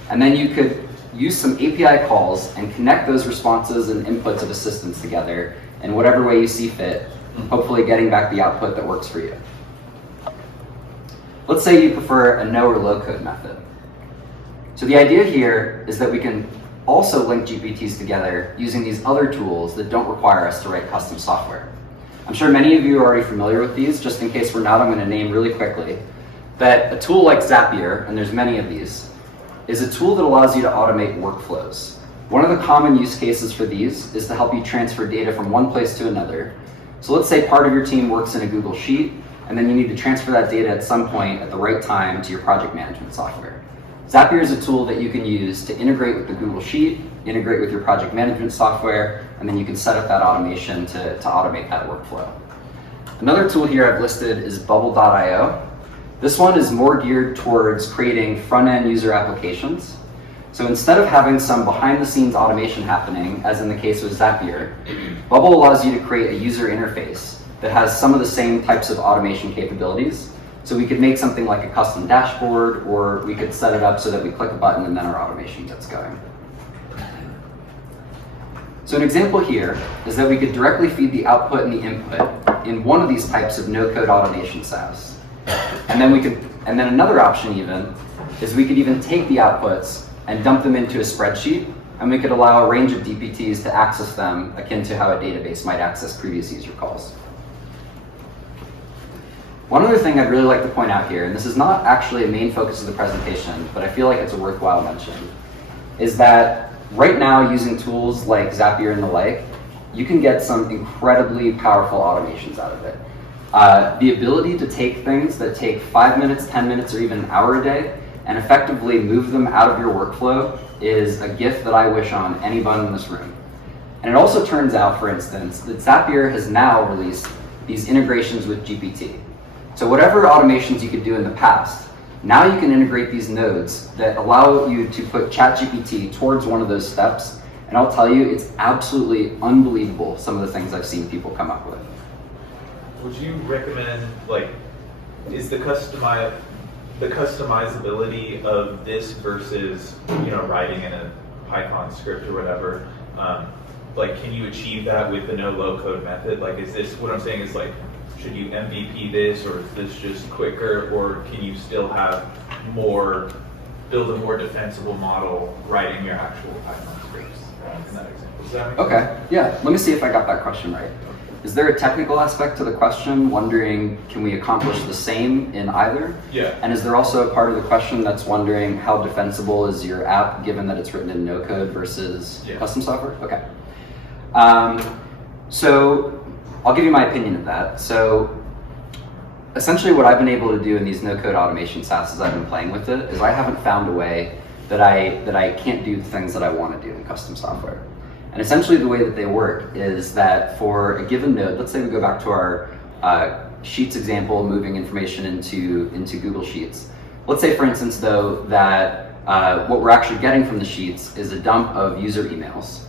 and then you could use some API calls and connect those responses and inputs of assistants together in whatever way you see fit, hopefully getting back the output that works for you. Let's say you prefer a no or low code method. So the idea here is that we can also link GPTs together using these other tools that don't require us to write custom software. I'm sure many of you are already familiar with these. Just in case we're not, I'm going to name really quickly that a tool like Zapier, and there's many of these, is a tool that allows you to automate workflows. One of the common use cases for these is to help you transfer data from one place to another. So let's say part of your team works in a Google Sheet, and then you need to transfer that data at some point at the right time to your project management software. Zapier is a tool that you can use to integrate with the Google Sheet, integrate with your project management software, and then you can set up that automation to automate that workflow. Another tool here I've listed is bubble.io. This one is more geared towards creating front-end user applications. So instead of having some behind-the-scenes automation happening, as in the case with Zapier, Bubble allows you to create a user interface that has some of the same types of automation capabilities. So we could make something like a custom dashboard, or we could set it up so that we click a button and then our automation gets going. So an example here is that we could directly feed the output and the input in one of these types of no-code automation SaaS. And then another option even is we could even take the outputs and dump them into a spreadsheet, and we could allow a range of DPTs to access them akin to how a database might access previous user calls. One other thing I'd really like to point out here, and this is not actually a main focus of the presentation, but I feel like it's a worthwhile mention, is that right now using tools like Zapier and the like, you can get some incredibly powerful automations out of it. The ability to take things that take 5 minutes, 10 minutes, or even an hour a day and effectively move them out of your workflow is a gift that I wish on anyone in this room. And it also turns out, for instance, that Zapier has now released these integrations with GPT. So whatever automations you could do in the past, now you can integrate these nodes that allow you to put ChatGPT towards one of those steps. And I'll tell you, it's absolutely unbelievable some of the things I've seen people come up with. Would you recommend, like, is the customizability of this versus, writing in a Python script or whatever, like, can you achieve that with the no-low code method? Like, is this, what I'm saying is, like, should you MVP this, or is this just quicker, or can you still have build a more defensible model writing your actual Python scripts in that example? Does that make sense? Okay, yeah, let me see if I got that question right. Is there a technical aspect to the question, wondering can we accomplish the same in either? Yeah. And is there also a part of the question that's wondering how defensible is your app given that it's written in no code versus custom software? Okay. So I'll give you my opinion of that. So essentially what I've been able to do in these no-code automation SaaS as I've been playing with it is I haven't found a way that I can't do the things that I want to do in custom software. And essentially the way that they work is that for a given node, let's say we go back to our Sheets example, moving information into Google Sheets. Let's say, for instance, though, that what we're actually getting from the Sheets is a dump of user emails.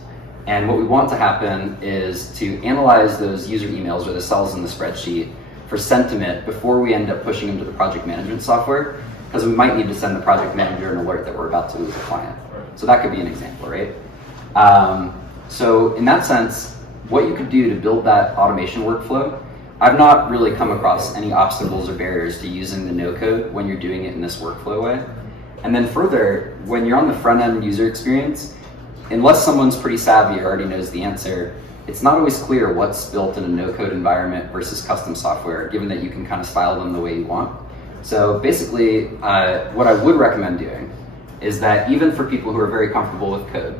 And what we want to happen is to analyze those user emails or the cells in the spreadsheet for sentiment before we end up pushing them to the project management software, because we might need to send the project manager an alert that we're about to lose a client. So that could be an example, right? So in that sense, what you could do to build that automation workflow, I've not really come across any obstacles or barriers to using the no code when you're doing it in this workflow way. And then further, when you're on the front end user experience, unless someone's pretty savvy or already knows the answer, it's not always clear what's built in a no code environment versus custom software, given that you can kind of style them the way you want. So basically, what I would recommend doing is that even for people who are very comfortable with code,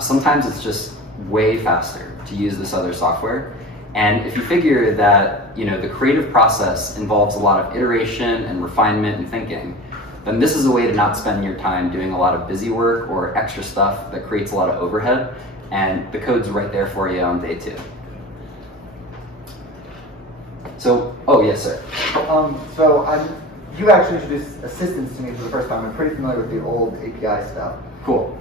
sometimes it's just way faster to use this other software. And if you figure that the creative process involves a lot of iteration and refinement and thinking, then this is a way to not spend your time doing a lot of busy work or extra stuff that creates a lot of overhead, and the code's right there for you on day 2. So, oh yes, sir. You actually introduced assistants to me for the first time. I'm pretty familiar with the old API stuff. Cool.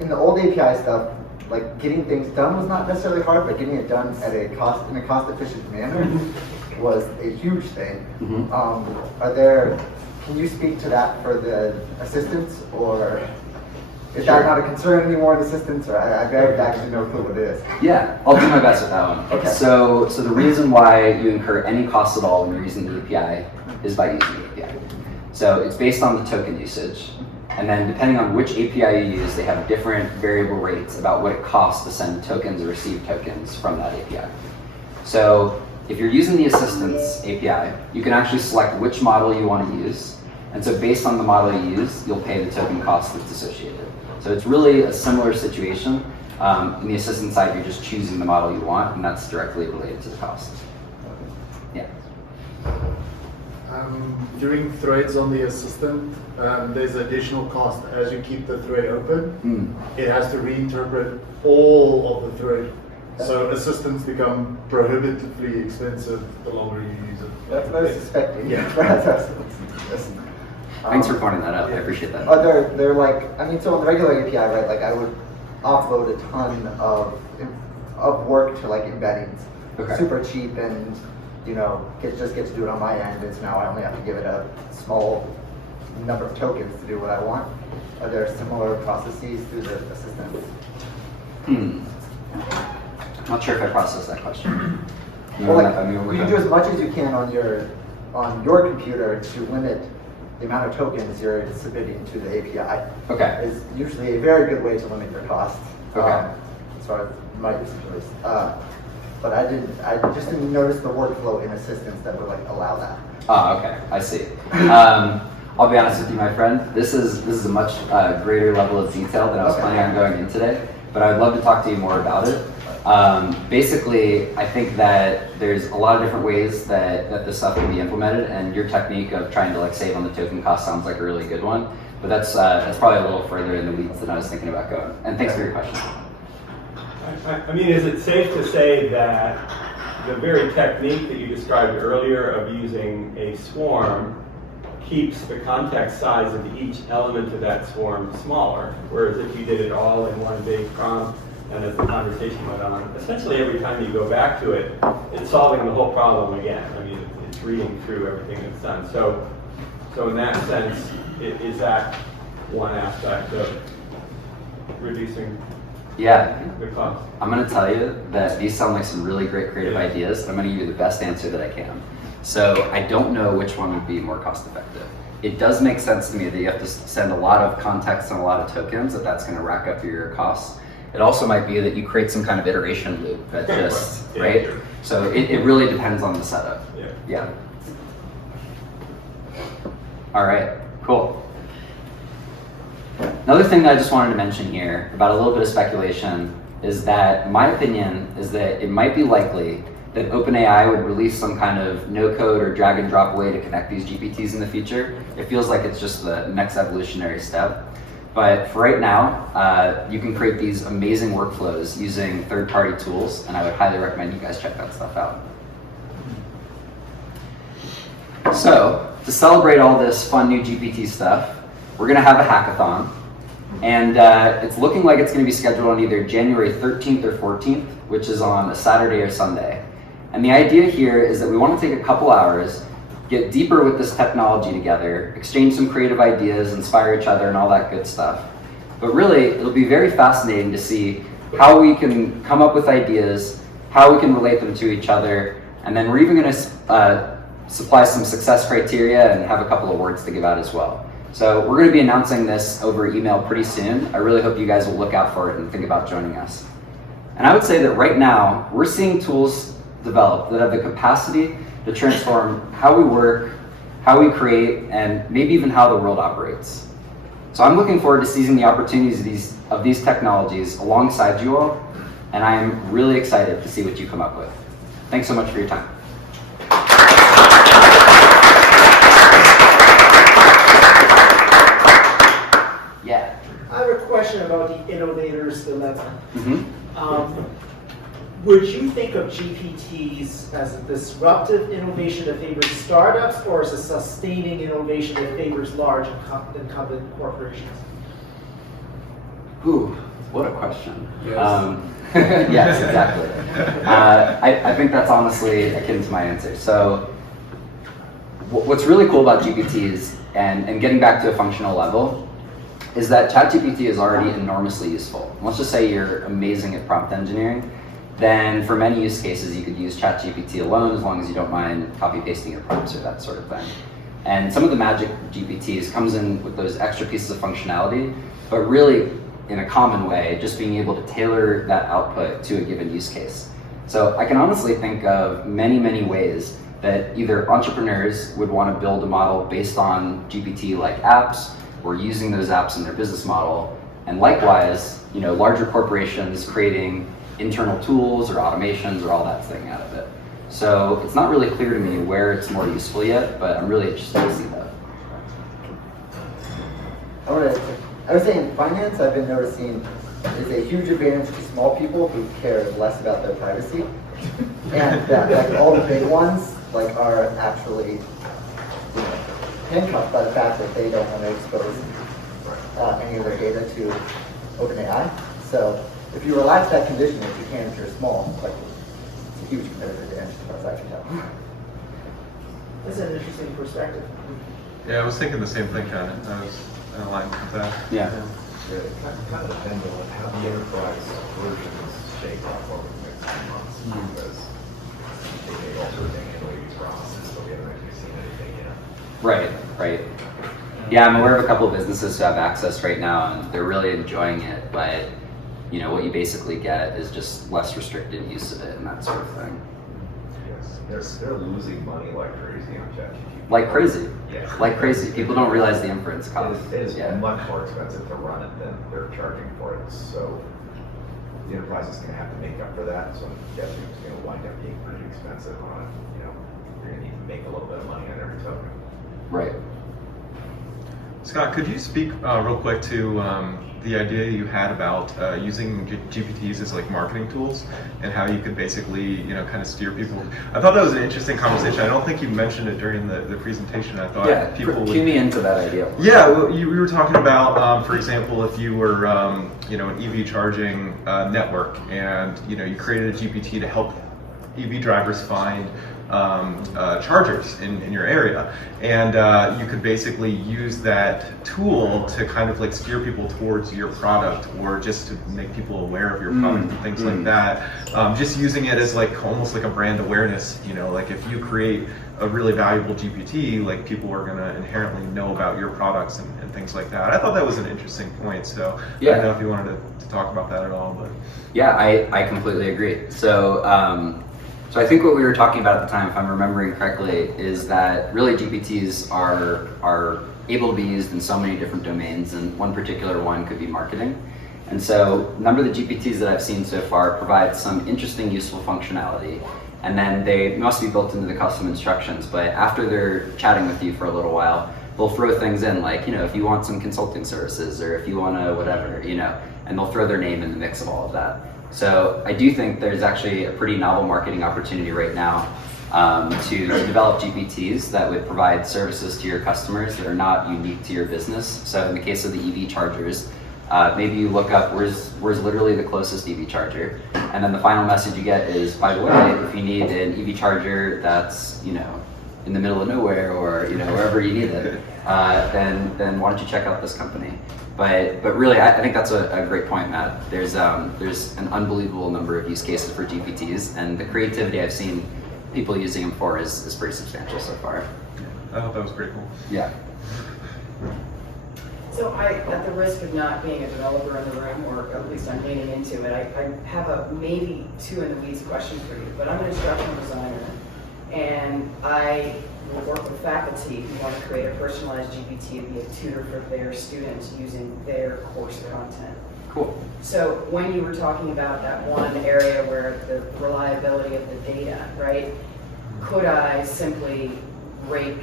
In the old API stuff, like getting things done was not necessarily hard, but getting it done at in a cost-efficient manner was a huge thing. Can you speak to that for the assistants, or is that not a concern anymore in assistants? Or I have actually no clue what it is. Yeah, I'll do my best with that one. Okay. So the reason why you incur any cost at all when you're using the API is by using the API. So it's based on the token usage. And then depending on which API you use, they have different variable rates about what it costs to send tokens or receive tokens from that API. So if you're using the assistance API, you can actually select which model you want to use. And so based on the model you use, you'll pay the token cost that's associated. So it's really a similar situation. In the assistant side, you're just choosing the model you want, and that's directly related to the cost. Yeah. Doing threads on the assistant, there's additional cost as you keep the thread open. It has to reinterpret all of the thread. So assistants become prohibitively expensive the longer you use it. That's what I was suspecting. Yeah. Thanks for pointing that out. I appreciate that. They're like, so on the regular API, right, like I would offload a ton of work to like embeddings. Okay. Super cheap and, just get to do it on my end, and so now I only have to give it a small number of tokens to do what I want. Are there similar processes through the assistant? Not sure if I processed that question. Well, you can do as much as you can on your computer to limit the amount of tokens you're submitting to the API. Okay. Is usually a very good way to limit your costs. Okay. As far as my usage at least. But I just didn't notice the workflow in assistance that would allow that. Oh, okay, I see. I'll be honest with you, my friend. This is a much greater level of detail than I was planning on going in today, but I'd love to talk to you more about it. Basically, I think that there's a lot of different ways that this stuff can be implemented, and your technique of trying to save on the token cost sounds like a really good one. But that's probably a little further in the weeds than I was thinking about going. And thanks for your question. Is it safe to say that the very technique that you described earlier of using a swarm keeps the context size of each element of that swarm smaller, whereas if you did it all in one big prompt, and as the conversation went on, essentially every time you go back to it, it's solving the whole problem again. It's reading through everything that's done. So in that sense, is that one aspect of reducing the cost? I'm going to tell you that these sound like some really great creative ideas, and I'm going to give you the best answer that I can. So I don't know which one would be more cost effective. It does make sense to me that you have to send a lot of context and a lot of tokens, that's going to rack up your costs. It also might be that you create some kind of iteration loop that just, right? Sure. So it really depends on the setup. Yeah. All right, cool. Another thing that I just wanted to mention here about a little bit of speculation is that my opinion is that it might be likely that OpenAI would release some kind of no-code or drag-and-drop way to connect these GPTs in the future. It feels like it's just the next evolutionary step. But for right now, you can create these amazing workflows using third-party tools, and I would highly recommend you guys check that stuff out. So, to celebrate all this fun new GPT stuff, we're going to have a hackathon. And it's looking like it's going to be scheduled on either January 13th or 14th, which is on a Saturday or Sunday. And the idea here is that we want to take a couple hours, get deeper with this technology together, exchange some creative ideas, inspire each other, and all that good stuff. But really, it'll be very fascinating to see how we can come up with ideas, how we can relate them to each other, and then we're even going to supply some success criteria and have a couple of awards to give out as well. So we're going to be announcing this over email pretty soon. I really hope you guys will look out for it and think about joining us. And I would say that right now, we're seeing tools develop that have the capacity to transform how we work, how we create, and maybe even how the world operates. So I'm looking forward to seizing the opportunities of these technologies alongside you all, and I am really excited to see what you come up with. Thanks so much for your time. Yeah. I have a question about the innovator's dilemma. Mm-hmm. Would you think of GPTs as a disruptive innovation that favors startups, or as a sustaining innovation that favors large incumbent corporations? Ooh, what a question. Yes. Yes, exactly. I think that's honestly akin to my answer. So what's really cool about GPTs, and getting back to a functional level, is that ChatGPT is already enormously useful. Let's just say you're amazing at prompt engineering, then for many use cases you could use ChatGPT alone, as long as you don't mind copy pasting your prompts or that sort of thing. And some of the magic GPTs comes in with those extra pieces of functionality, but really in a common way, just being able to tailor that output to a given use case. So I can honestly think of many, many ways that either entrepreneurs would want to build a model based on GPT-like apps, or using those apps in their business model, and likewise, larger corporations creating internal tools or automations or all that thing out of it. So it's not really clear to me where it's more useful yet, but I'm really interested to see that. I would say in finance, I've been noticing there's a huge advantage to small people who care less about their privacy, and that all the big ones are actually handcuffed by the fact that they don't want to expose any of their data to OpenAI. So if you relax that condition, if you can, if you're small, it's a huge competitive advantage as far as I can tell. That's an interesting perspective. Yeah, I was thinking the same thing, John. I was in line with that. Yeah. It kind of depends on how the enterprise versions shake up over the next few months, because they may also manually be processed, so we haven't actually seen anything yet. Right. Yeah, I'm aware of a couple of businesses who have access right now, and they're really enjoying it, but what you basically get is just less restricted use of it and that sort of thing. Yes, they're losing money like crazy on ChatGPT. Like crazy. Yeah. Like crazy. People don't realize the inference cost. It is Yeah. much more expensive to run it than they're charging for it, so the enterprise is going to have to make up for that, so I'm guessing it's going to wind up being pretty expensive on it. You're going to need to make a little bit of money on every token. Right. Scott, could you speak real quick to the idea you had about using GPTs as marketing tools, and how you could basically kind of steer people? I thought that was an interesting conversation. I don't think you mentioned it during the presentation. I thought people would cue me into that idea. Yeah, well, we were talking about, for example, if you were an EV charging network, and you created a GPT to help EV drivers find chargers in your area, and you could basically use that tool to kind of steer people towards your product, or just to make people aware of your product and things like that. Just using it as almost like a brand awareness. If you create a really valuable GPT, people are going to inherently know about your products and things like that. I thought that was an interesting point. So I don't know if you wanted to talk about that at all, but yeah, I completely agree. So I think what we were talking about at the time, if I'm remembering correctly, is that really GPTs are able to be used in so many different domains, and one particular one could be marketing. And so a number of the GPTs that I've seen so far provide some interesting, useful functionality, and then they must be built into the custom instructions, but after they're chatting with you for a little while, they'll throw things in like, if you want some consulting services or if you want to whatever, and they'll throw their name in the mix of all of that. So I do think there's actually a pretty novel marketing opportunity right now to develop GPTs that would provide services to your customers that are not unique to your business. So in the case of the EV chargers, maybe you look up where's literally the closest EV charger, and then the final message you get is, by the way, if you need an EV charger that's in the middle of nowhere or wherever you need it, then why don't you check out this company? But really, I think that's a great point, Matt. There's an unbelievable number of use cases for GPTs, and the creativity I've seen people using them for is pretty substantial so far. I thought that was pretty cool. Yeah. So at the risk of not being a developer in the room, or at least I'm leaning into it, I have a maybe two in the weeds question for you, but I'm an instructional designer, and I will work with faculty who want to create a personalized GPT to be a tutor for their students using their course content. Cool. So when you were talking about that one area where the reliability of the data, right? Could I simply rake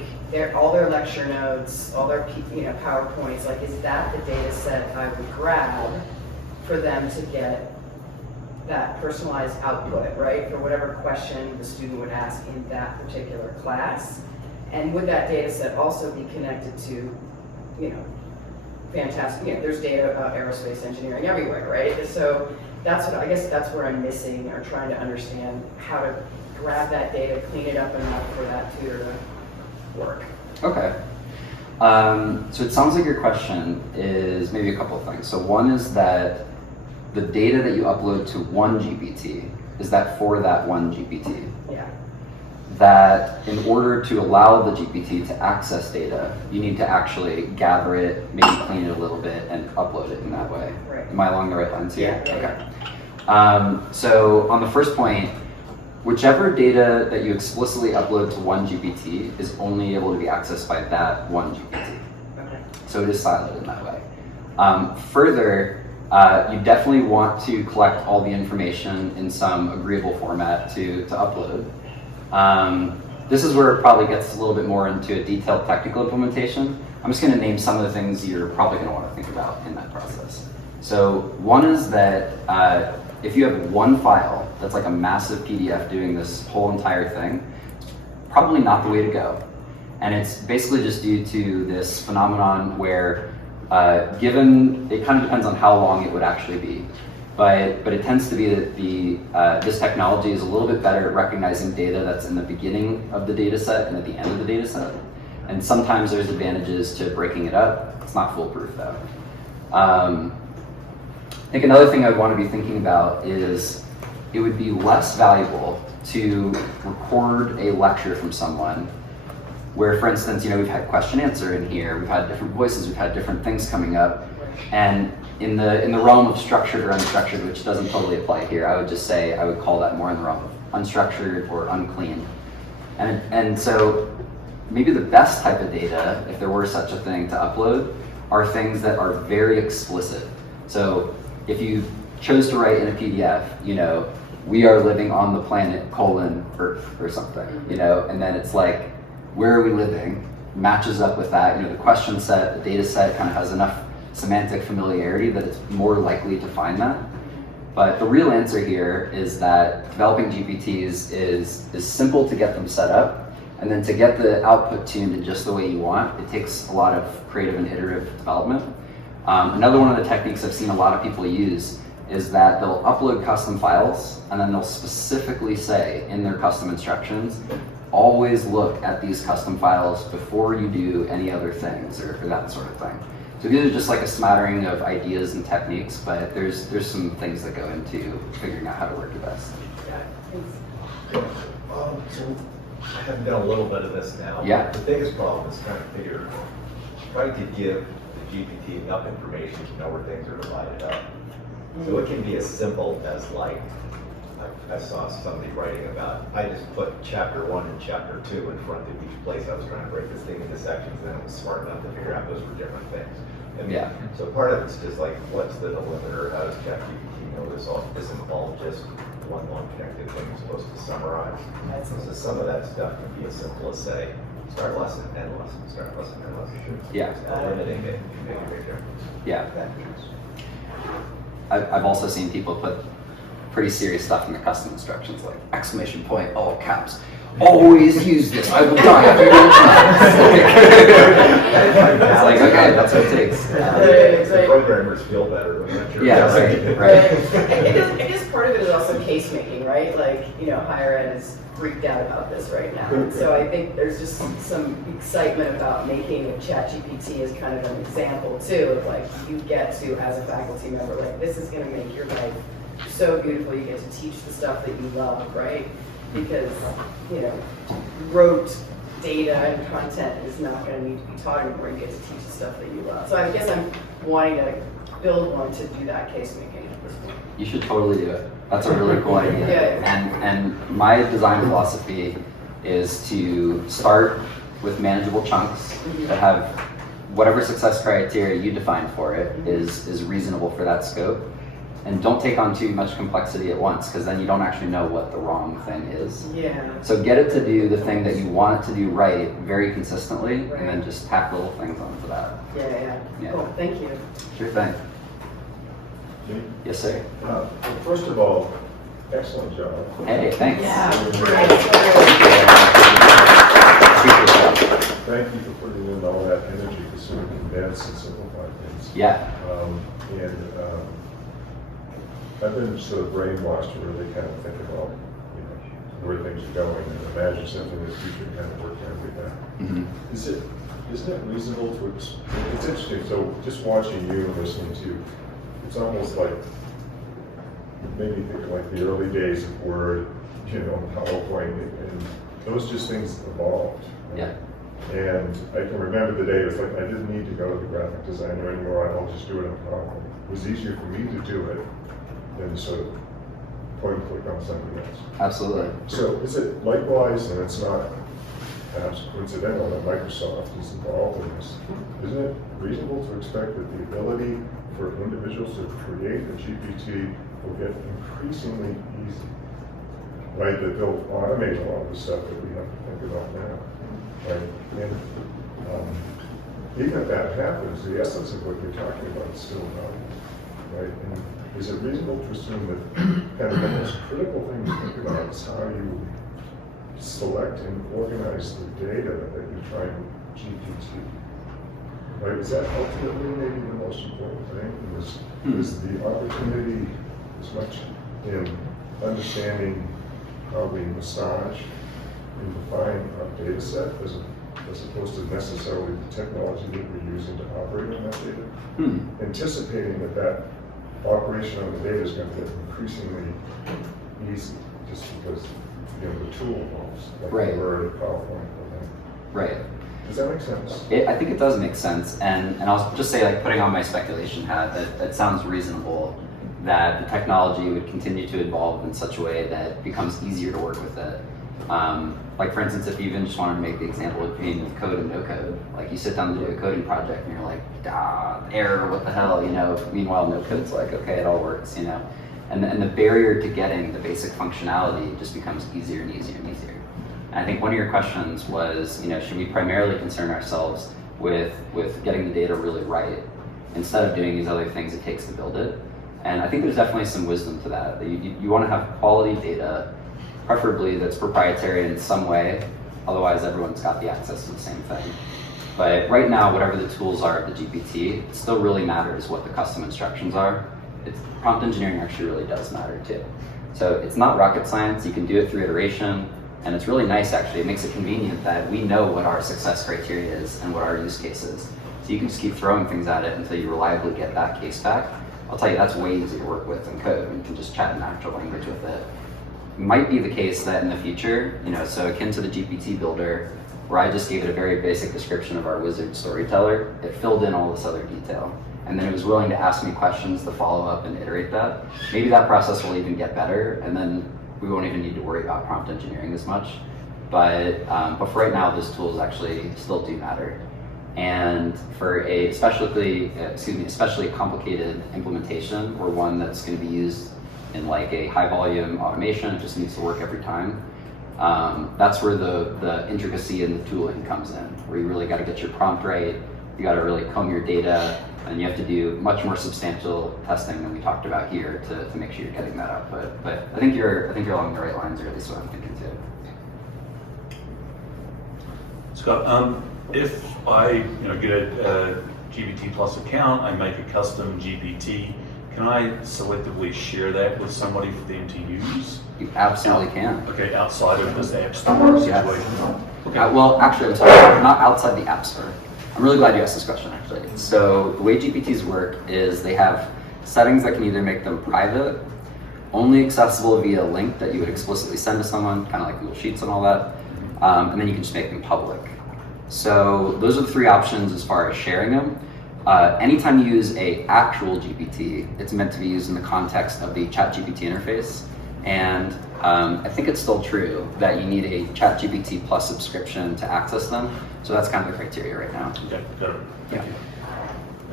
all their lecture notes, all their PowerPoints, like is that the data set I would grab for them to get that personalized output, right? For whatever question the student would ask in that particular class. And would that data set also be connected to, fantastic, there's data about aerospace engineering everywhere, right? So that's what, I guess that's where I'm missing or trying to understand how to grab that data, clean it up enough for that tutor to work. Okay. So it sounds like your question is maybe a couple of things. So one is that the data that you upload to one GPT, is that for that one GPT? Yeah. That in order to allow the GPT to access data, you need to actually gather it, maybe clean it a little bit, and upload it in that way. Right. Am I along the right lines here? Yeah. Okay. So on the first point, whichever data that you explicitly upload to one GPT is only able to be accessed by that one GPT. Okay. So it is siloed in that way. Further, you definitely want to collect all the information in some agreeable format to upload. This is where it probably gets a little bit more into a detailed technical implementation. I'm just going to name some of the things you're probably going to want to think about in that process. So one is that if you have one file that's like a massive PDF doing this whole entire thing, probably not the way to go. And it's basically just due to this phenomenon where given, it kind of depends on how long it would actually be. But it tends to be that this technology is a little bit better at recognizing data that's in the beginning of the data set and at the end of the data set. And sometimes there's advantages to breaking it up. It's not foolproof though. I think another thing I'd want to be thinking about is it would be less valuable to record a lecture from someone where, for instance, we've had question answer in here, we've had different voices, we've had different things coming up, and in the realm of structured or unstructured, which doesn't totally apply here, I would just say I would call that more in the realm of unstructured or unclean. And so maybe the best type of data, if there were such a thing to upload, are things that are very explicit. So if you chose to write in a PDF, we are living on the planet Earth or something, and then it's like, where are we living? Matches up with that. The question set, the data set kind of has enough semantic familiarity that it's more likely to find that. But the real answer here is that developing GPTs is simple to get them set up, and then to get the output tuned in just the way you want, it takes a lot of creative and iterative development. Another one of the techniques I've seen a lot of people use is that they'll upload custom files, and then they'll specifically say in their custom instructions, always look at these custom files before you do any other things or that sort of thing. So these are just like a smattering of ideas and techniques, but there's some things that go into figuring out how to work it best. So I have done a little bit of this now. Yeah. The biggest problem is trying to give the GPT enough information to know where things are divided up. So it can be as simple as I saw somebody writing about, I just put chapter 1 and chapter 2 in front of each place I was trying to break this thing into sections, and then it was smart enough to figure out those were different things. So part of it's just like, what's the delimiter? How does ChatGPT know this all isn't all just one long connected thing it's supposed to summarize? So some of that stuff can be as simple as say, Start lesson, end lesson, start lesson, end lesson. Yeah. Limiting it can make a big difference. Yeah. I've also seen people put pretty serious stuff in the custom instructions, like exclamation point, all caps. Always use this. I will die if you don't use It's like, okay, that's what it takes. The programmers feel better when that's your Yeah, right. I guess part of it is also case making, right? Like, higher ed is freaked out about this right now. So I think there's just some excitement about making a ChatGPT as kind of an example too, of like, you get to, as a faculty member, like, this is gonna make your life so beautiful. You get to teach the stuff that you love, right? Because, rote data and content is not going to need to be taught anymore. You get to teach the stuff that you love. So I guess I'm wanting to build one to do that case making at this point. You should totally do it. That's a really cool idea. Yeah. And my design philosophy is to start with manageable chunks that have whatever success criteria you define for it is reasonable for that scope. And don't take on too much complexity at once, because then you don't actually know what the wrong thing is. Yeah. So get it to do the thing that you want it to do right, very consistently, Right. and then just tack little things onto that. Yeah. Cool. Thank you. Sure thing. Me? Yes, sir. Well, first of all, excellent job. Hey, thanks. Thank you for putting in all that energy to sort of condense and simplify things. Yeah. I've been sort of brainwashed to really kind of think about, where things are going and imagine something in the future and kind of work my way back. Mm-hmm. Isn't it reasonable to, it's interesting, so just watching you and listening to you, it's almost like, made me think of like the early days of Word, PowerPoint, and those just things evolved. Yeah. And I can remember the day it was like, I didn't need to go to the graphic designer anymore, I'll just do it on PowerPoint. It was easier for me to do it than to sort of point and click on something else. Absolutely. So is it likewise, and it's not perhaps coincidental that Microsoft is involved in this, isn't it reasonable to expect that the ability for individuals to create a GPT will get increasingly easy? Right, that they'll automate a lot of the stuff that we have to think about now. Right? And even if that happens, the essence of what you're talking about is still valuable. Right? And is it reasonable to assume that kind of the most critical thing to think about is how you select and organize the data that you're trying to GPT? Right? Is that ultimately maybe the most important thing? Is the opportunity as much in understanding how we massage and define our data set as opposed to necessarily the technology that we're using to operate on that data? Anticipating that operation on the data is going to get increasingly easy just because the tool evolves, like Right. Word, PowerPoint, Right. Does that make sense? I think it does make sense, and I'll just say, like, putting on my speculation hat, that sounds reasonable, that the technology would continue to evolve in such a way that it becomes easier to work with it. Like, for instance, if you even just wanted to make the example between code and no code, like you sit down to do a coding project and you're like, error, what the hell, meanwhile no code's like, okay, it all works, and the barrier to getting the basic functionality just becomes easier and easier and easier. And I think one of your questions was, should we primarily concern ourselves with getting the data really right instead of doing these other things it takes to build it? And I think there's definitely some wisdom to that. You want to have quality data, preferably that's proprietary in some way, otherwise everyone's got the access to the same thing. But right now, whatever the tools are of the GPT, it still really matters what the custom instructions are. Prompt engineering actually really does matter too. So it's not rocket science, you can do it through iteration, and it's really nice actually. It makes it convenient that we know what our success criteria is and what our use case is. So you can just keep throwing things at it until you reliably get that case back. I'll tell you, that's way easier to work with than code. You can just chat in natural language with it. Might be the case that in the future, so akin to the GPT builder, where I just gave it a very basic description of our wizard storyteller, it filled in all this other detail. And then it was willing to ask me questions to follow up and iterate that. Maybe that process will even get better, and then we won't even need to worry about prompt engineering as much. But for right now, those tools actually still do matter. And for a especially complicated implementation, or one that's going to be used in like a high volume automation, it just needs to work every time. That's where the intricacy in the tooling comes in, where you really got to get your prompt right, you got to really comb your data, and you have to do much more substantial testing than we talked about here to make sure you're getting that output. But I think you're along the right lines, or at least what I'm thinking too. Scott, if I get a GPT Plus account, I make a custom GPT, can I selectively share that with somebody for them to use? You absolutely can. Okay, outside of this App Store Yes. situation? Okay. Well, actually, I'm sorry, not outside the App Store. I'm really glad you asked this question, actually. So the way GPTs work is they have settings that can either make them private, only accessible via a link that you would explicitly send to someone, kind of like Google Sheets and all that, and then you can just make them public. So those are the three options as far as sharing them. Anytime you use a actual GPT, it's meant to be used in the context of the ChatGPT interface. And I think it's still true that you need a ChatGPT Plus subscription to access them. So that's kind of the criteria right now. Okay, got it. Thank you.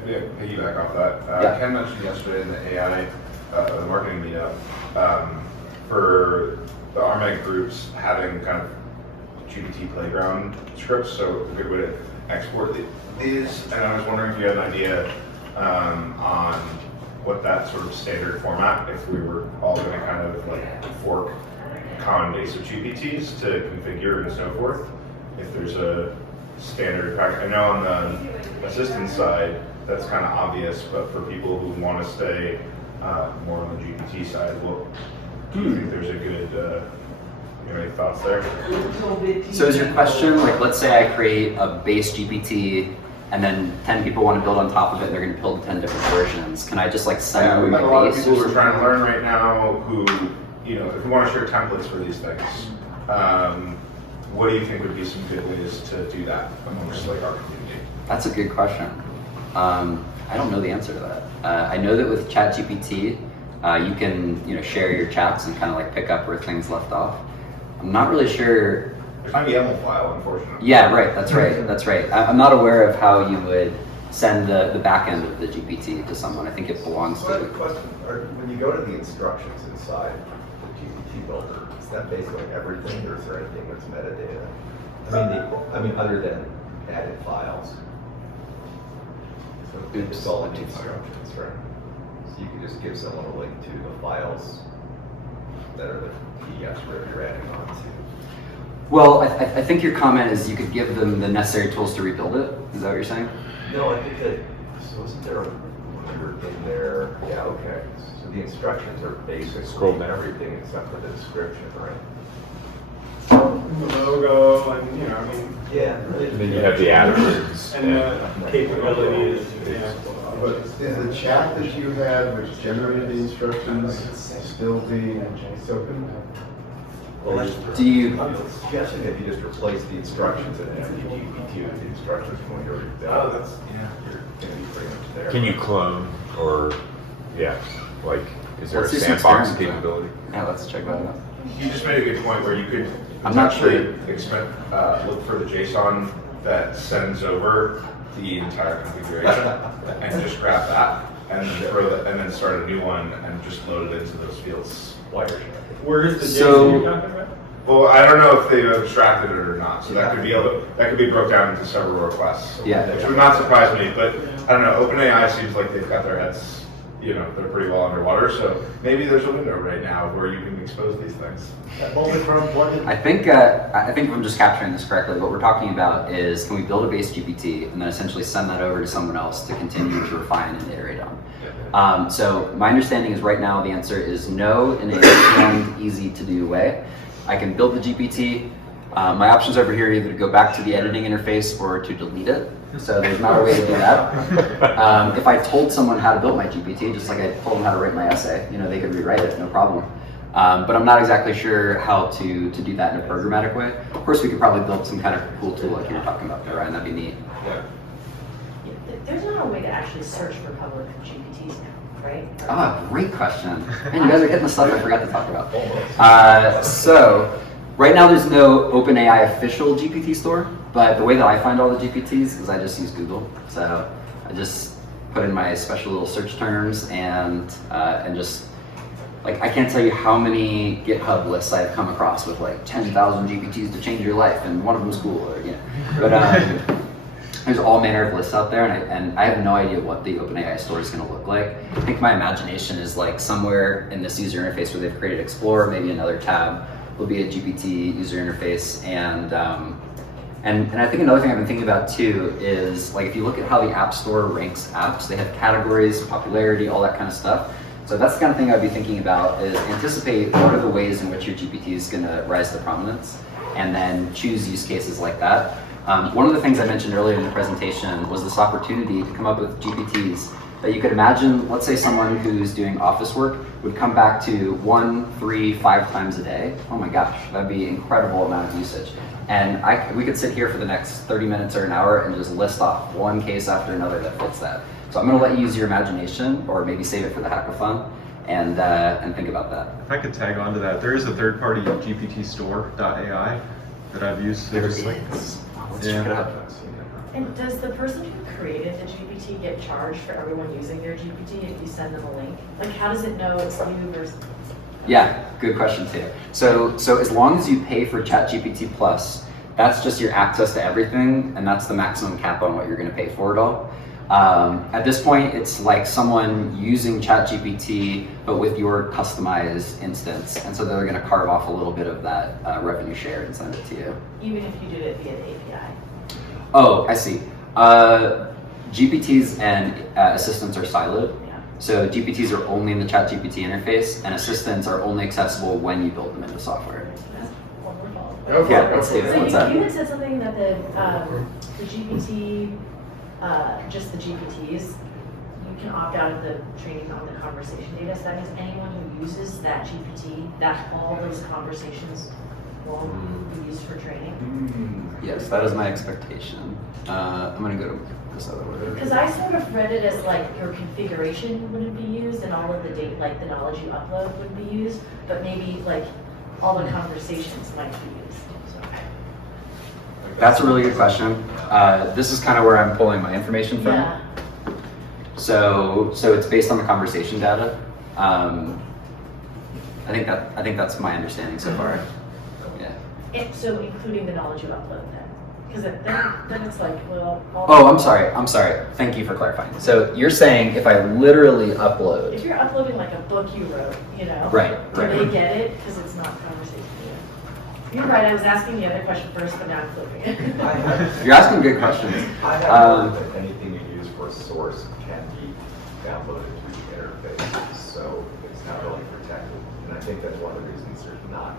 Maybe I piggyback off that. Yeah. Ken mentioned yesterday in the AI, the marketing meetup, for the RMEG groups having kind of GPT playground scripts, so a good way to export these. And I was wondering if you had an idea on what that sort of standard format, if we were all going to kind of like fork common base of GPTs to configure and so forth. If there's a standard practice, I know on the assistant side that's kind of obvious, but for people who want to stay more on the GPT side, do you think there's a good any thoughts there? So is your question, like, let's say I create a base GPT and then 10 people want to build on top of it and they're going to build 10 different versions. Can I just like send them like my a lot of base? people who are trying to learn right now who, if we want to share templates for these things, what do you think would be some good ways to do that amongst like our community? That's a good question. I don't know the answer to that. I know that with ChatGPT, you can share your chats and kind of like pick up where things left off. I'm not really sure. There's not a YAML file, unfortunately. Yeah, right. That's right. That's right. I'm not aware of how you would send the back end of the GPT to someone. I think it belongs So I have a to. question. When you go to the instructions inside the GPT builder, is that basically everything, or is there anything that's metadata? I mean, other than added files. So it's all in the instructions, right? So you can just give someone a link to the files that are the PDFs where you're adding on to. Well, I think your comment is you could give them the necessary tools to rebuild it. Is that what you're saying? No, I think that, so isn't there a word in there? Yeah, okay. So the instructions are basically everything except for the description, right? The logo and, Yeah. And then you have the add-ons. and the capabilities, yeah. But is the chat that you had, which generated the instructions, still being open? Well, Do you? I'm suggesting that you just replace the instructions and add the GPT with the instructions when you're done. Oh, that's, You're going to be pretty much there. Can you clone or, like, is there Let's a do some sandbox experiments. capability? Yeah, let's check that out. You just made a good point where you could I'm not potentially look for the JSON that sends over the entire configuration and just grab that and then start a new one and just load it into those fields. where is the So- JSON you're talking about? Well, I don't know if they've abstracted it or not, so that could be broke down into several requests. Yeah. Which would not surprise me, but I don't know, OpenAI seems like they've got their heads, they're pretty well underwater, so maybe there's a window right now where you can expose these things. I think if I'm just capturing this correctly, what we're talking about is can we build a base GPT and then essentially send that over to someone else to continue to refine and iterate on. So my understanding is right now the answer is no in a canned, easy to do way. I can build the GPT. My options over here are either to go back to the editing interface or to delete it. So there's not a way to do that. If I told someone how to build my GPT, just like I told them how to write my essay, they could rewrite it, no problem. But I'm not exactly sure how to do that in a programmatic way. Of course, we could probably build some kind of cool tool like you were talking about there, Ryan. That'd be neat. Yeah. There's not a way to actually search for public GPTs now, right? Ah, great question. Man, you guys are hitting the stuff I forgot to talk about. So right now there's no OpenAI official GPT store, but the way that I find all the GPTs is I just use Google. So I just put in my special little search terms and just like, I can't tell you how many GitHub lists I've come across with like 10,000 GPTs to change your life, and one of them's cool, or, you know. But there's all manner of lists out there, and I have no idea what the OpenAI store is going to look like. I think my imagination is like somewhere in this user interface where they've created Explorer, maybe another tab will be a GPT user interface, and I think another thing I've been thinking about too is, like, if you look at how the App Store ranks apps, they have categories, popularity, all that kind of stuff. So that's the kind of thing I'd be thinking about, is anticipate what are the ways in which your GPT is going to rise to prominence, and then choose use cases like that. One of the things I mentioned earlier in the presentation was this opportunity to come up with GPTs that you could imagine. Let's say someone who's doing office work would come back to 1, 3, 5 times a day. Oh my gosh, that'd be an incredible amount of usage. And we could sit here for the next 30 minutes or an hour and just list off one case after another that fits that. So I'm going to let you use your imagination, or maybe save it for the hackathon, and think about that. If I could tag on to that, there is a third-party GPT store.ai that I've used. Let's Yeah. check it out. And does the person who created the GPT get charged for everyone using their GPT if you send them a link? Like, how does it know it's you versus? Yeah, good question too. So as long as you pay for ChatGPT Plus, that's just your access to everything, and that's the maximum cap on what you're going to pay for it all. At this point, it's like someone using ChatGPT, but with your customized instance, and so they're going to carve off a little bit of that revenue share and send it to you. Even if you did it via the API. Oh, I see. GPTs and assistants are siloed. Yeah. So GPTs are only in the ChatGPT interface, and assistants are only accessible when you build them into software. That's wonderful. Go for Yeah, it, go let's for do it. it. So What's you that? had said something that the GPT, just the GPTs, you can opt out of the training on the conversation data. So that means anyone who uses that GPT, that all those conversations will be used for training. Yes, that is my expectation. I'm going to go to this other one. Because I sort of read it as like your configuration wouldn't be used and all of the data, like the knowledge you upload would be used, but maybe like all the conversations might be used. So. That's a really good question. This is kind of where I'm pulling my information from. Yeah. So it's based on the conversation data. I think that's my understanding so far. Yeah. So including the knowledge you upload then. Because then it's like, well... Oh, I'm sorry. Thank you for clarifying. So you're saying if I literally upload... If you're uploading like a book you wrote, you know, Right. do they get it? Because it's not conversation data. You're right, I was asking the other question first, but now I'm flipping it. You're asking good questions. I have heard that anything you use for a source can be downloaded to the interface, so it's not really protected. And I think that's one of the reasons there's not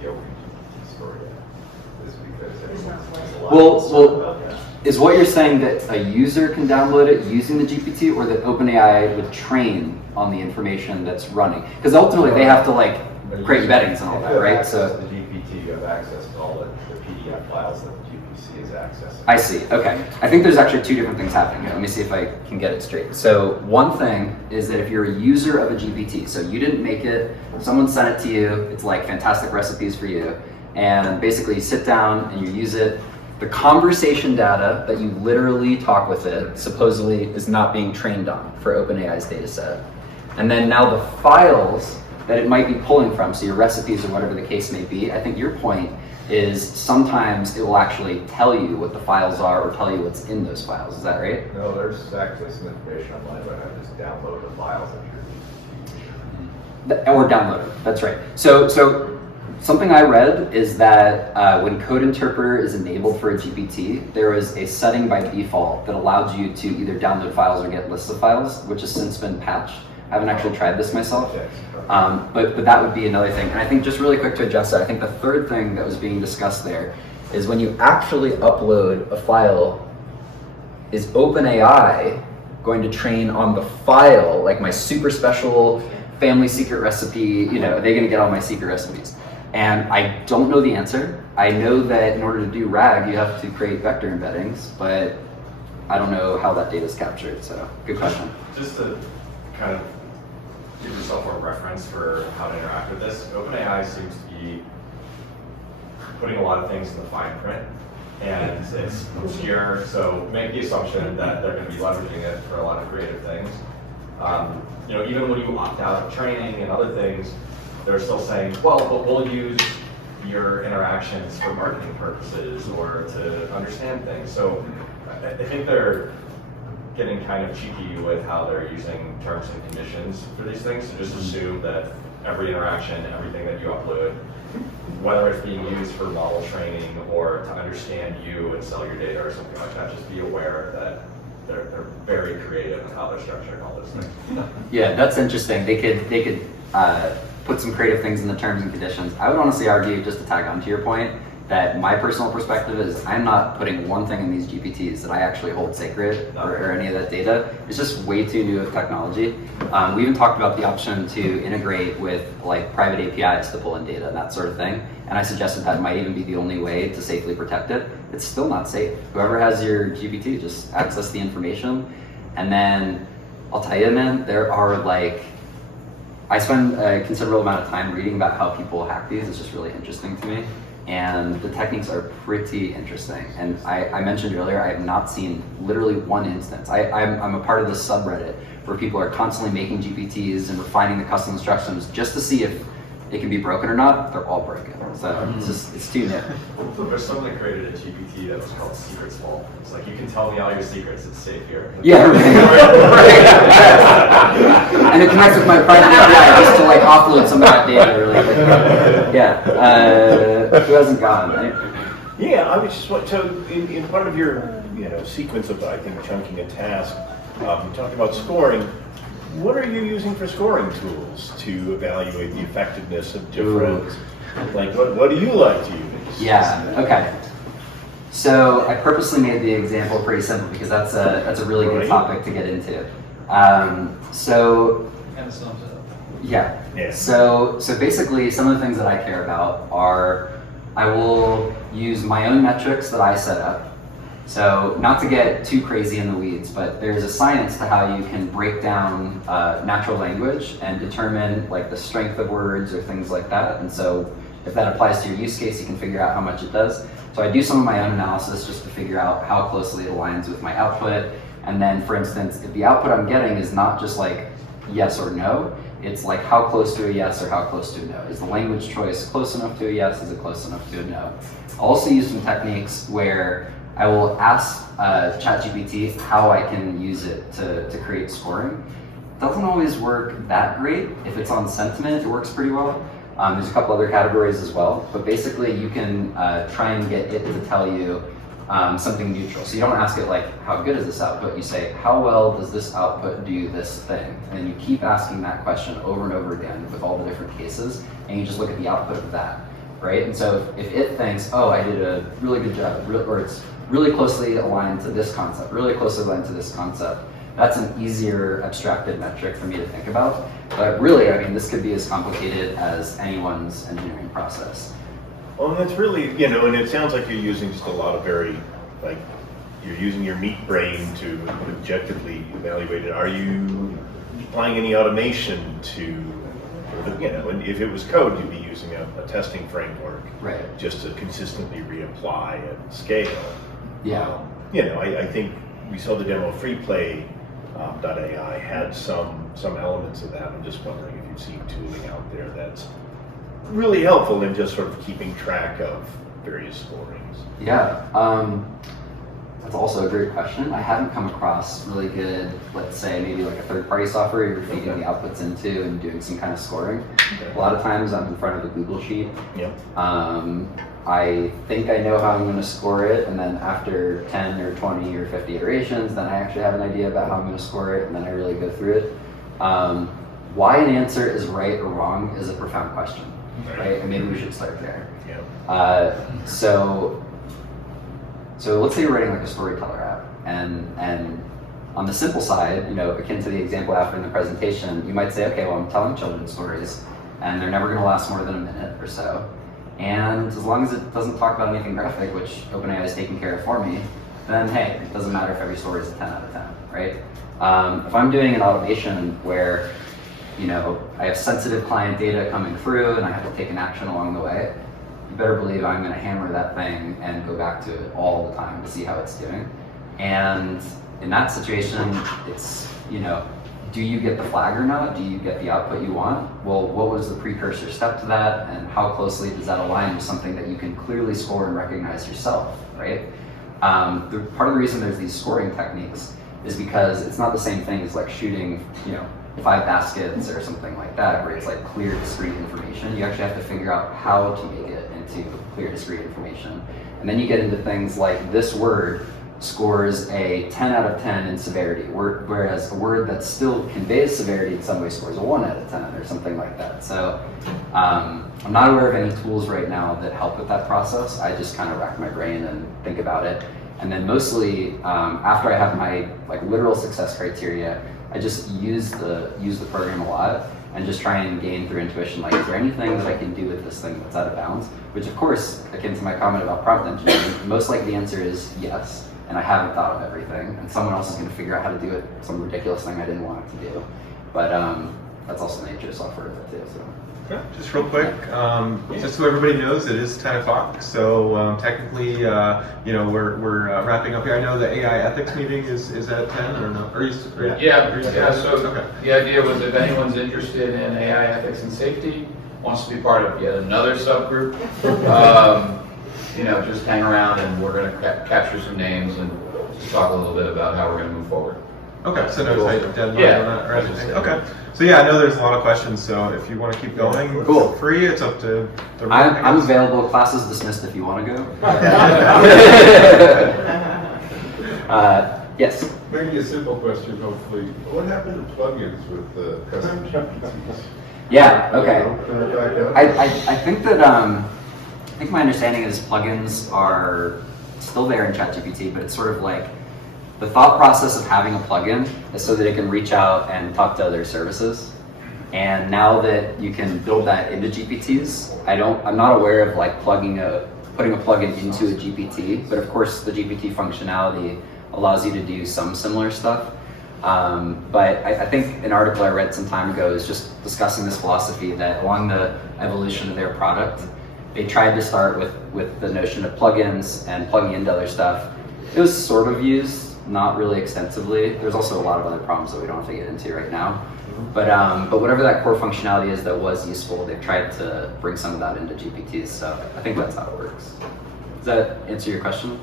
the OpenGPT store yet, is because there's a lot of concern about that. Is what you're saying that a user can download it using the GPT, or that OpenAI would train on the information that's running? Because ultimately they have to like create embeddings and all that, right? So the GPT, you have access to all the PDF files that the GPT is accessing. I see. Okay. I think there's actually two different things happening here. Let me see if I can get it straight. So one thing is that if you're a user of a GPT, so you didn't make it, someone sent it to you, it's like fantastic recipes for you, and basically you sit down and you use it. The conversation data that you literally talk with it supposedly is not being trained on for OpenAI's data set. And then now the files that it might be pulling from, so your recipes or whatever the case may be, I think your point is sometimes it will actually tell you what the files are or tell you what's in those files. Is that right? No, there's actually some information online about how to just download the files that you're Or download it. That's right. So something I read is that when Code Interpreter is enabled for a GPT, there is a setting by default that allows you to either download files or get lists of files, which has since been patched. I haven't actually tried this myself, but that would be another thing. And I think just really quick to address that, I think the third thing that was being discussed there is when you actually upload a file, is OpenAI going to train on the file, like my super special family secret recipe, are they going to get all my secret recipes? And I don't know the answer. I know that in order to do RAG, you have to create vector embeddings, but I don't know how that data is captured, so good question. Just to kind of give yourself a reference for how to interact with this, OpenAI seems to be putting a lot of things in the fine print, and it's obscure, so make the assumption that they're going to be leveraging it for a lot of creative things. Even when you opt out of training and other things, they're still saying, well, but we'll use your interactions for marketing purposes or to understand things. So I think they're getting kind of cheeky with how they're using terms and conditions for these things. So just assume that every interaction, everything that you upload, whether it's being used for model training or to understand you and sell your data or something like that, just be aware that they're very creative in how they're structuring all those things. Yeah, that's interesting. They could put some creative things in the terms and conditions. I would honestly argue, just to tag on to your point, that my personal perspective is I'm not putting one thing in these GPTs that I actually hold sacred or any of that data. It's just way too new of technology. We even talked about the option to integrate with like private APIs to pull in data and that sort of thing. And I suggested that might even be the only way to safely protect it. It's still not safe. Whoever has your GPT, just access the information. And then I'll tell you, man, there are like, I spend a considerable amount of time reading about how people hack these. It's just really interesting to me. And the techniques are pretty interesting. And I mentioned earlier, I have not seen literally one instance. I'm a part of this subreddit where people are constantly making GPTs and refining the custom instructions just to see if it can be broken or not. They're all broken. So it's too new. There's someone that created a GPT that was called Secrets Vault. It's like, you can tell me all your secrets, it's safe here. Yeah, right. And it connects with my private API just to like offload some of that data really quick. Yeah, who hasn't gotten, right? Yeah, I was just so in part of your sequence of I think chunking a task, you talked about scoring. What are you using for scoring tools to evaluate the effectiveness of different? Like what do you like to use? Yeah. Okay. So I purposely made the example pretty simple because that's a really good topic to get into. Yeah. So basically, some of the things that I care about are I will use my own metrics that I set up. So not to get too crazy in the weeds, but there's a science to how you can break down natural language and determine like the strength of words or things like that. And so if that applies to your use case, you can figure out how much it does. So I do some of my own analysis just to figure out how closely it aligns with my output. And then, for instance, if the output I'm getting is not just like yes or no, it's like how close to a yes or how close to a no. Is the language choice close enough to a yes? Is it close enough to a no? I'll also use some techniques where I will ask ChatGPT how I can use it to create scoring. It doesn't always work that great. If it's on sentiment, it works pretty well. There's a couple other categories as well, but basically you can try and get it to tell you something neutral. So you don't ask it like, how good is this output? You say, how well does this output do this thing? And then you keep asking that question over and over again with all the different cases, and you just look at the output of that, right? And so if it thinks, oh, I did a really good job, or it's really closely aligned to this concept, really closely aligned to this concept, that's an easier abstracted metric for me to think about. But really, I mean, this could be as complicated as anyone's engineering process. Well, and that's really, and it sounds like you're using just a lot of you're using your meat brain to objectively evaluate it. Are you applying any automation to, and if it was code, you'd be using a testing framework, right? Just to consistently reapply at scale. Yeah. I think we saw the demo FreePlay.ai had some elements of that. I'm just wondering if you've seen tooling out there that's really helpful in just sort of keeping track of various scorings. Yeah, that's also a great question. I haven't come across really good, let's say maybe like a third-party software you're feeding the outputs into and doing some kind of scoring. A lot of times I'm in front of a Google sheet. Yep. I think I know how I'm going to score it, and then after 10 or 20 or 50 iterations, then I actually have an idea about how I'm going to score it, and then I really go through it. Why an answer is right or wrong is a profound question, right? And maybe we should start there. Yeah. So let's say you're writing like a storyteller app, and on the simple side, akin to the example after in the presentation, you might say, okay, well, I'm telling children's stories, and they're never going to last more than a minute or so. And as long as it doesn't talk about anything graphic, which OpenAI is taking care of for me, then hey, it doesn't matter if every story is a 10 out of 10, right? If I'm doing an automation where, I have sensitive client data coming through and I have to take an action along the way, you better believe I'm going to hammer that thing and go back to it all the time to see how it's doing. And in that situation, it's, do you get the flag or not? Do you get the output you want? Well, what was the precursor step to that, and how closely does that align with something that you can clearly score and recognize yourself, right? Part of the reason there's these scoring techniques is because it's not the same thing as like shooting, 5 baskets or something like that, where it's like clear, discrete information. You actually have to figure out how to make it into clear, discrete information. And then you get into things like this word scores a 10 out of 10 in severity, whereas a word that still conveys severity in some way scores a 1 out of 10 or something like that. So I'm not aware of any tools right now that help with that process. I just kind of rack my brain and think about it. And then mostly after I have my like literal success criteria, I just use the program a lot and just try and gain through intuition, like, is there anything that I can do with this thing that's out of bounds? Which of course, akin to my comment about prompt engineering, most likely the answer is yes, and I haven't thought of everything, and someone else is gonna figure out how to do it, some ridiculous thing I didn't want it to do. But that's also the nature of software too, so. Okay, just real quick, just so everybody knows, it is 10 o'clock, so technically, we're wrapping up here. I know the AI ethics meeting is at 10, or no? So the idea was if anyone's interested in AI ethics and safety, wants to be part of yet another subgroup, just hang around and we're going to capture some names and just talk a little bit about how we're going to move forward. Okay, so no tight deadline on that or anything. Okay. So yeah, I know there's a lot of questions, so if you want to keep going, feel free. It's up to the room. I'm available. Class is dismissed if you want to go. Yes. Maybe a simple question, hopefully. What happened to plugins with custom GPTs? Yeah, okay. I think that, I think my understanding is plugins are still there in ChatGPT, but it's sort of like, the thought process of having a plugin is so that it can reach out and talk to other services. And now that you can build that into GPTs, I'm not aware of like putting a plugin into a GPT, but of course the GPT functionality allows you to do some similar stuff. But I think an article I read some time ago is just discussing this philosophy that along the evolution of their product, they tried to start with the notion of plugins and plugging into other stuff. It was sort of used, not really extensively. There's also a lot of other problems that we don't have to get into right now. But whatever that core functionality is that was useful, they've tried to bring some of that into GPTs. So I think that's how it works. Does that answer your question?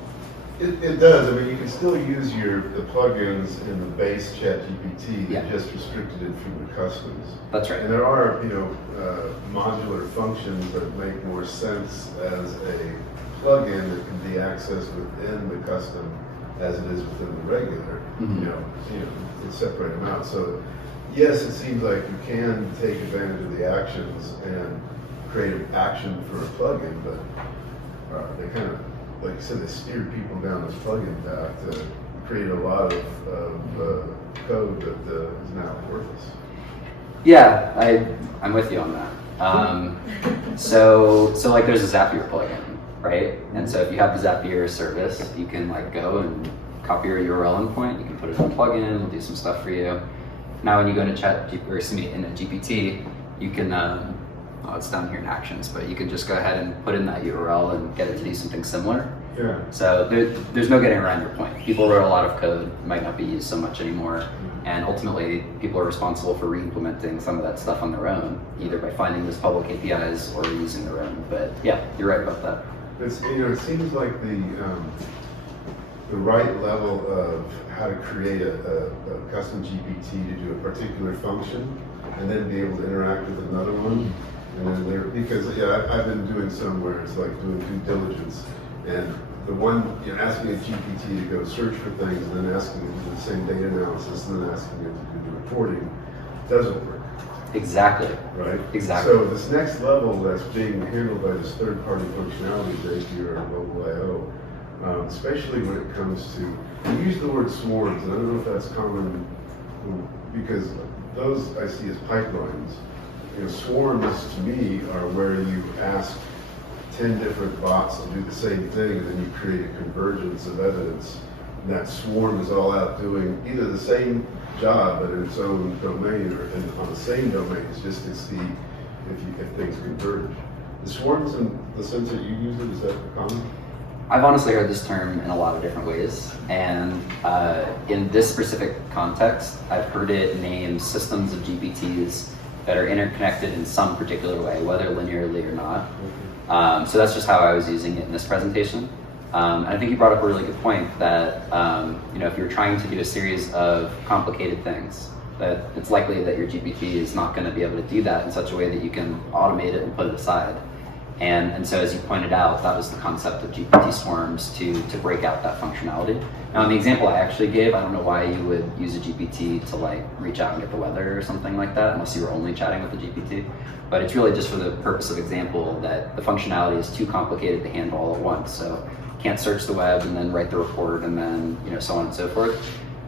It does. I mean, you can still use the plugins in the base ChatGPT. They're just restricted it from the customs. That's right. And there are, modular functions that make more sense as a plugin that can be accessed within the custom as it is within the regular. You separate them out. So yes, it seems like you can take advantage of the actions and create an action for a plugin, but they kind of, like you said, they steered people down this plugin path to create a lot of code that is now worthless. Yeah, I'm with you on that. So like there's a Zapier plugin, right? And so if you have the Zapier service, you can like go and copy your URL endpoint, you can put it in a plugin, it'll do some stuff for you. Now when you go into in a GPT, you can, it's down here in actions, but you can just go ahead and put in that URL and get it to do something similar. Yeah. So there's no getting around your point. People wrote a lot of code, might not be used so much anymore, and ultimately people are responsible for re-implementing some of that stuff on their own, either by finding those public APIs or using their own. But yeah, you're right about that. It seems like the right level of how to create a custom GPT to do a particular function, and then be able to interact with another one. And then because I've been doing some where it's like doing due diligence, and the one asking a GPT to go search for things, and then asking it to do the same data analysis, and then asking it to do the reporting doesn't work. Exactly. Right. Exactly. So this next level that's being handled by this third-party functionality, Zapier or Mobile.io, especially when it comes to, you use the word swarms, and I don't know if that's common because those I see as pipelines. Swarms to me are where you ask 10 different bots to do the same thing, and then you create a convergence of evidence. And that swarm is all out doing either the same job but in its own domain, or on the same domain. It's just to see if things converge. The swarms in the sense that you use it, is that common? I've honestly heard this term in a lot of different ways, and in this specific context, I've heard it named systems of GPTs that are interconnected in some particular way, whether linearly or not. So that's just how I was using it in this presentation. And I think you brought up a really good point that if you're trying to do a series of complicated things, that it's likely that your GPT is not going to be able to do that in such a way that you can automate it and put it aside. And so as you pointed out, that was the concept of GPT swarms to break out that functionality. Now in the example I actually gave, I don't know why you would use a GPT to like reach out and get the weather or something like that, unless you were only chatting with the GPT. But it's really just for the purpose of example that the functionality is too complicated to handle all at once. So you can't search the web and then write the report and then so on and so forth.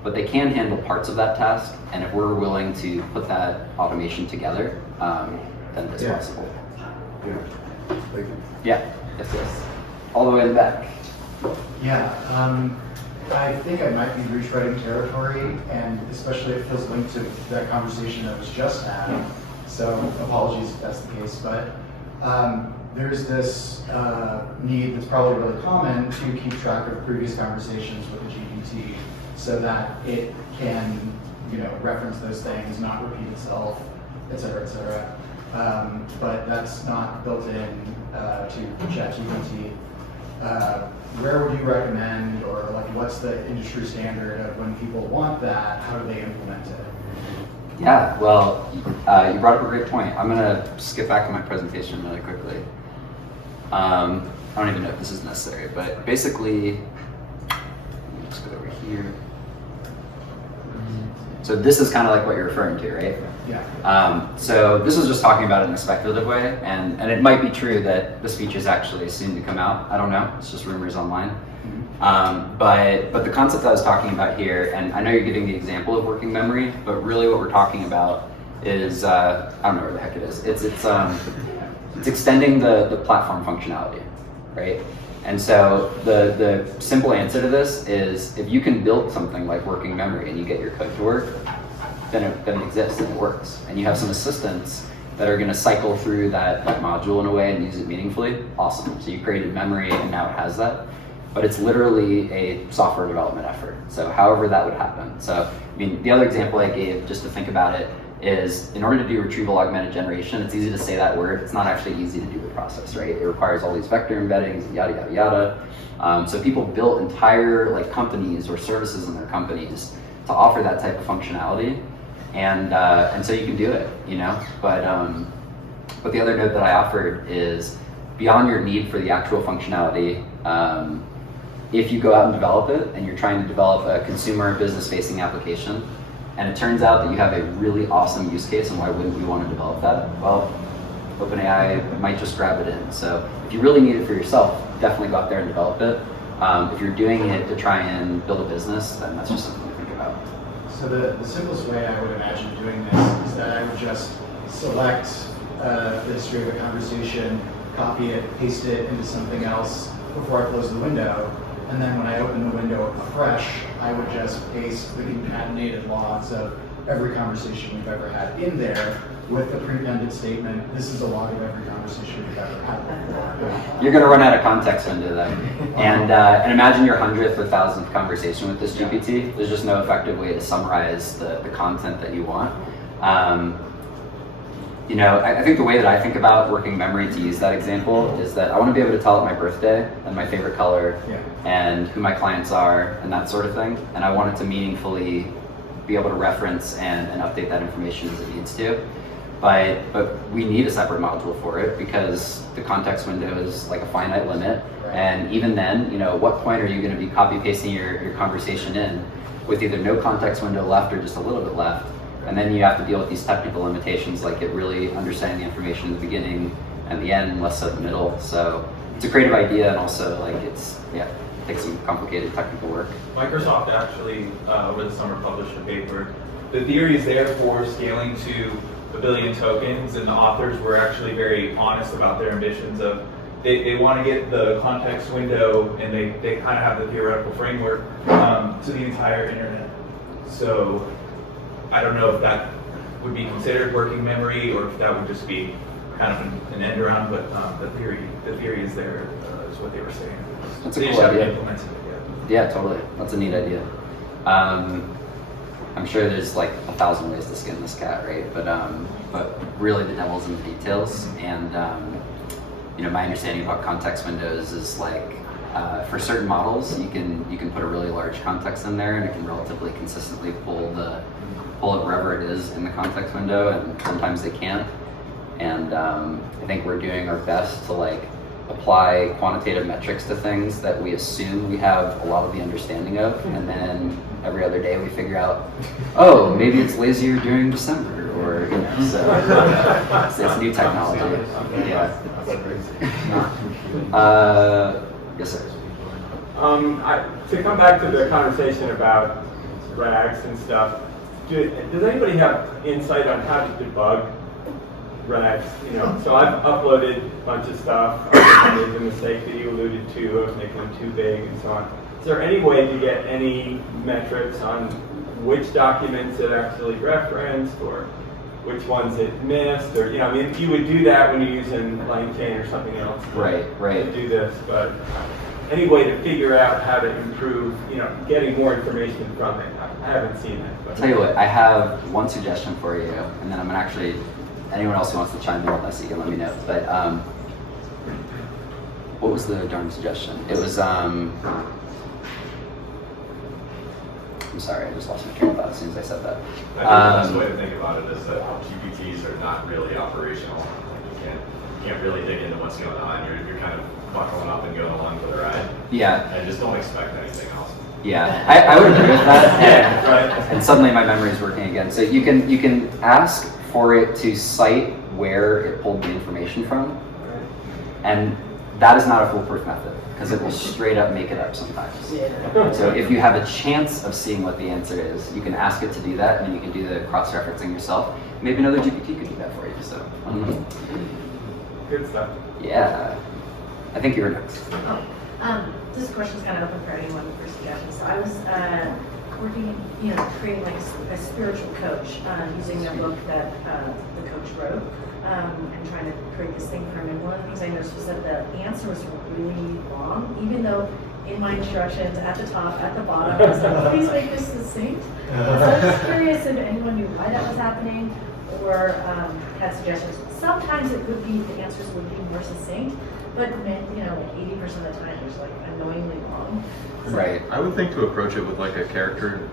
But they can handle parts of that task, and if we're willing to put that automation together, then it's possible. Yeah. Thank you. Yeah, yes. All the way in the back. Yeah, I think I might be retreading territory, and especially it feels linked to that conversation that was just had. So apologies if that's the case, but there's this need that's probably really common to keep track of previous conversations with the GPT so that it can, reference those things, not repeat itself, et cetera, et cetera. But that's not built in to ChatGPT. Where would you recommend, or like what's the industry standard of when people want that, how do they implement it? Yeah, well, you brought up a great point. I'm gonna skip back to my presentation really quickly. I don't even know if this is necessary, but basically, let's go over here. So this is kind of like what you're referring to, right? Yeah. So this was just talking about it in a speculative way, and it might be true that this feature is actually soon to come out. I don't know, it's just rumors online. But the concept I was talking about here, and I know you're giving the example of working memory, but really what we're talking about is, I don't know where the heck it is. It's extending the platform functionality, right? And so the simple answer to this is if you can build something like working memory and you get your code to work, then it exists and it works. And you have some assistants that are gonna cycle through that module in a way and use it meaningfully, awesome. So you created memory and now it has that. But it's literally a software development effort. So however that would happen. So, I mean, the other example I gave, just to think about it, is in order to do retrieval augmented generation, it's easy to say that word, it's not actually easy to do the process, right? It requires all these vector embeddings and yada, yada, yada. So people built entire companies or services in their companies to offer that type of functionality. And so you can do it, But the other note that I offered is beyond your need for the actual functionality, if you go out and develop it and you're trying to develop a consumer business facing application, and it turns out that you have a really awesome use case, and why wouldn't you want to develop that? Well, OpenAI might just grab it in. So if you really need it for yourself, definitely go out there and develop it. If you're doing it to try and build a business, then that's just something to think about. So the simplest way I would imagine doing this is that I would just select the history of a conversation, copy it, paste it into something else before I close the window. And then when I open the window afresh, I would just paste the concatenated logs of every conversation we've ever had in there with the prepended statement, this is a log of every conversation we've ever had before. You're going to run out of context window then. And imagine your 100th or 1000th conversation with this GPT. There's just no effective way to summarize the content that you want. I think the way that I think about working memory, to use that example, is that I want to be able to tell it my birthday and my favorite color and who my clients are and that sort of thing. And I want it to meaningfully be able to reference and update that information as it needs to. But we need a separate module for it because the context window is like a finite limit. And even then, at what point are you going to be copy pasting your conversation in with either no context window left or just a little bit left? And then you have to deal with these technical limitations, like it really understanding the information in the beginning and the end, less so the middle. So it's a creative idea, and also it takes some complicated technical work. Microsoft actually, over the summer, published a paper. The theory is there for scaling to 1 billion tokens, and the authors were actually very honest about their ambitions of they want to get the context window, and they kind of have the theoretical framework to the entire internet. So I don't know if that would be considered working memory or if that would just be kind of an end around, but the theory is there is what they were saying. That's a They cool just haven't idea. implemented it yet. Yeah, totally. That's a neat idea. I'm sure there's like 1,000 ways to skin this cat, right? But really the devil's in the details. And my understanding about context windows is like for certain models, you can put a really large context in there, and it can relatively consistently pull it wherever it is in the context window, and sometimes they can't. And I think we're doing our best to like apply quantitative metrics to things that we assume we have a lot of the understanding of, and then every other day we figure out, oh, maybe it's lazier during December, or so it's new technology. Yeah. Yes, sir. To come back to the conversation about RAGs and stuff, does anybody have insight on how to debug RAGs? So I've uploaded a bunch of stuff. I made the mistake that you alluded to of making them too big and so on. Is there any way to get any metrics on which documents it actually referenced, or which ones it missed, or you would do that when you're using LangChain or something else. Right. To do this, but any way to figure out how to improve, getting more information from it. I haven't seen that. But. Tell you what, I have one suggestion for you, and then I'm gonna actually, anyone else who wants to chime in on this, you can let me know. But what was the darn suggestion? It was, I'm sorry, I just lost my train of thought as soon as I said that. I think the best way to think about it is that GPTs are not really operational. Like you can't really dig into what's going on. You're kind of buckling up and going along for the ride. Yeah. And just don't expect anything else. Yeah, I would agree with that. And suddenly my memory is working again. So you can ask for it to cite where it pulled the information from, and that is not a foolproof method, because it will straight up make it up sometimes. So if you have a chance of seeing what the answer is, you can ask it to do that, and then you can do the cross-referencing yourself. Maybe another GPT could do that for you. So. Good stuff. Yeah. I think you're next. This question's kind of open for anyone for suggestions. So I was working, creating like a spiritual coach using a book that the coach wrote and trying to create this thing for him. And one of the things I noticed was that the answer was really long, even though in my instructions at the top, at the bottom, I was like, please make this succinct. So I was just curious if anyone knew why that was happening or had suggestions. Sometimes it would be, the answers would be more succinct, but 80% of the time it was like annoyingly long. So, right. I would think to approach it with like a character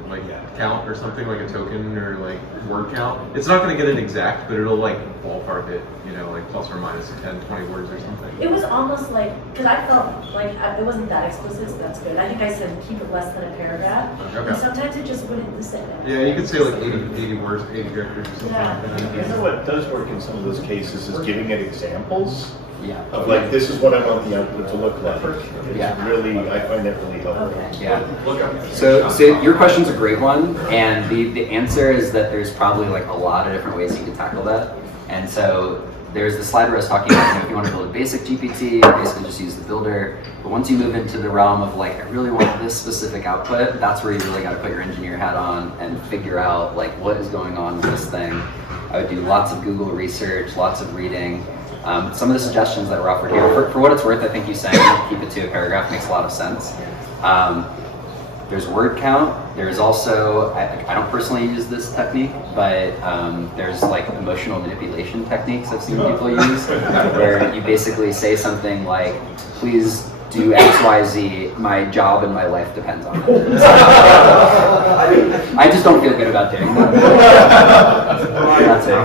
count or something, like a token or like word count. It's not going to get it exact, but it'll like ballpark it, like plus or minus 10, 20 words or something. it was almost like, because I felt like it wasn't that explicit, so that's good. I think I said keep it less than a paragraph. Okay. And sometimes it just wouldn't list it. Yeah, you could say like 80 words, 80 characters or something Yeah. like that. You know what does work in some of those cases is giving it examples Yeah. of like, this is what I want the output to look like. Yeah. It's really, I find that really helpful. Okay. Yeah. So your question's a great one, and the answer is that there's probably like a lot of different ways you can tackle that. And so there's the slide where I was talking about, if you want to build a basic GPT, you basically just use the builder. But once you move into the realm of like, I really want this specific output, that's where you really got to put your engineer hat on and figure out like what is going on with this thing. I would do lots of Google research, lots of reading. Some of the suggestions that were offered here, for what it's worth, I think you saying keep it to a paragraph makes a lot of sense. There's word count. There's also, I don't personally use this technique, but there's like emotional manipulation techniques I've seen people use, where you basically say something like, please do X, Y, Z, my job and my life depends on it. I just don't feel good about doing that. That's it.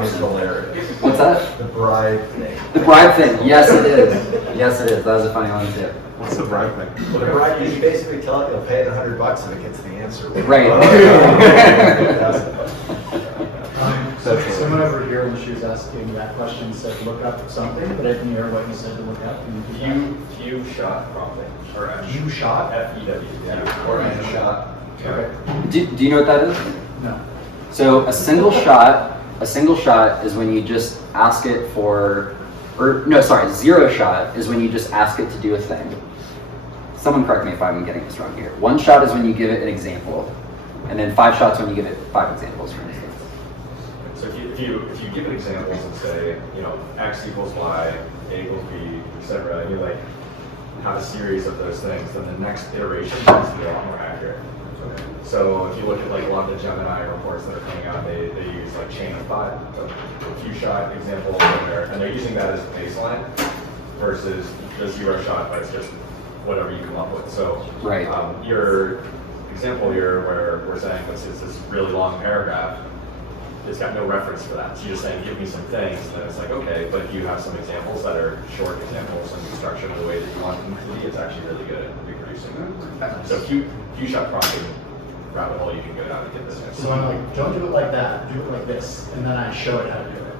What's that? The bribe thing. The bribe thing, yes it is. Yes it is, that was a funny one too. What's the bribe thing? Well, the bribe, you basically tell it you'll pay it $100 if it gets the answer. Right. So someone over here when she was asking that question said look up something, but I didn't hear what you said to look up. Few shot prompting. Or Few shot? F-E-W. Yeah. Or F shot. Okay. Do you know what that is? No. So a single shot is when you just ask it for, zero shot is when you just ask it to do a thing. Someone correct me if I'm getting this wrong here. One shot is when you give it an example, and then 5 shots when you give it 5 examples, for instance. So if you give it examples and say, X equals Y, A equals B, etc., and you're like, have a series of those things, then the next iteration needs to be a lot more accurate. So if you look at like a lot of the Gemini reports that are coming out, they use like chain of 5, a few shot example, and they're using that as a baseline versus the 0 shot, but it's just whatever you come up with. So right. Your example here where we're saying it's this really long paragraph, it's got no reference for that. So you're just saying, give me some things, and then it's like, okay, but you have some examples that are short examples and structured in the way that you want them to be. It's actually really good at reproducing that. So few shot prompting rabbit hole you can go down and get this. So I'm like, don't do it like that, do it like this, and then I show it how to do it.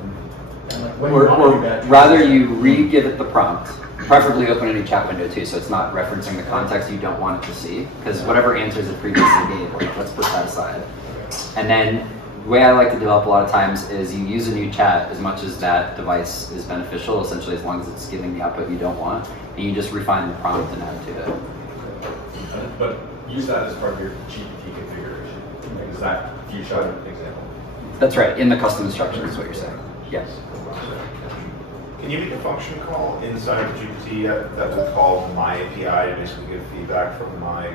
And like, when you want to Or do that, rather you re-give it the prompt, preferably open a new chat window too, so it's not referencing the context you don't want it to see, because whatever answers it previously gave, like, let's put that aside. And then the way I like to develop a lot of times is you use a new chat as much as that device is beneficial, essentially as long as it's giving the output you don't want, and you just refine the prompt and add to it. But use that as part of your GPT configuration. Like, is that few shot example? That's right, in the custom instructions is what you're saying. Yes. Can you make a function call inside of GPT that would call my API to basically give feedback from my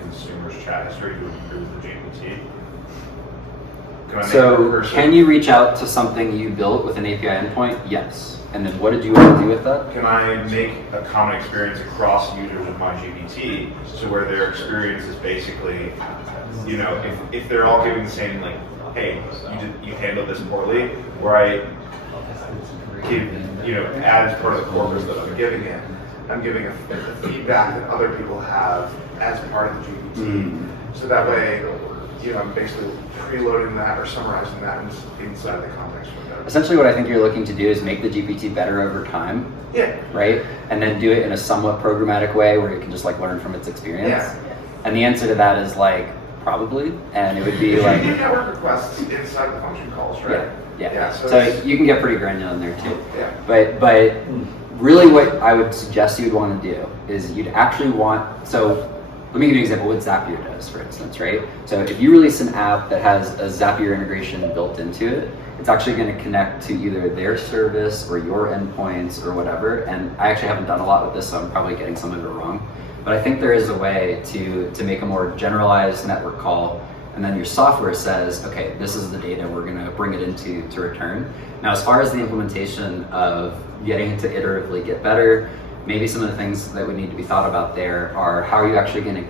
consumer's chat history to improve the GPT? So can you reach out to something you built with an API endpoint? Yes. And then what did you want to do with that? Can I make a common experience across users of my GPT so where their experience is basically, you know, if they're all giving the same, like, hey, you handled this poorly, where I give, you know, add as part of the corpus that I'm giving it, I'm giving a feedback that other people have as part of the GPT. So that way, you know, I'm basically preloading that or summarizing that inside the context window. Essentially what I think you're looking to do is make the GPT better over time. Yeah. Right? And then do it in a somewhat programmatic way where it can just like learn from its experience. Yeah. And the answer to that is like, probably. And it would be like... You do network requests inside the function calls, right? Yeah. So you can get pretty granular in there too. Yeah. But really what I would suggest you'd want to do is you'd actually want, so let me give you an example what Zapier does, for instance, right? So if you release an app that has a Zapier integration built into it, it's actually going to connect to either their service or your endpoints or whatever. And I actually haven't done a lot with this, so I'm probably getting some of it wrong. But I think there is a way to make a more generalized network call, and then your software says, okay, this is the data we're going to bring it into to return. Now, as far as the implementation of getting it to iteratively get better, maybe some of the things that would need to be thought about there are how are you actually going to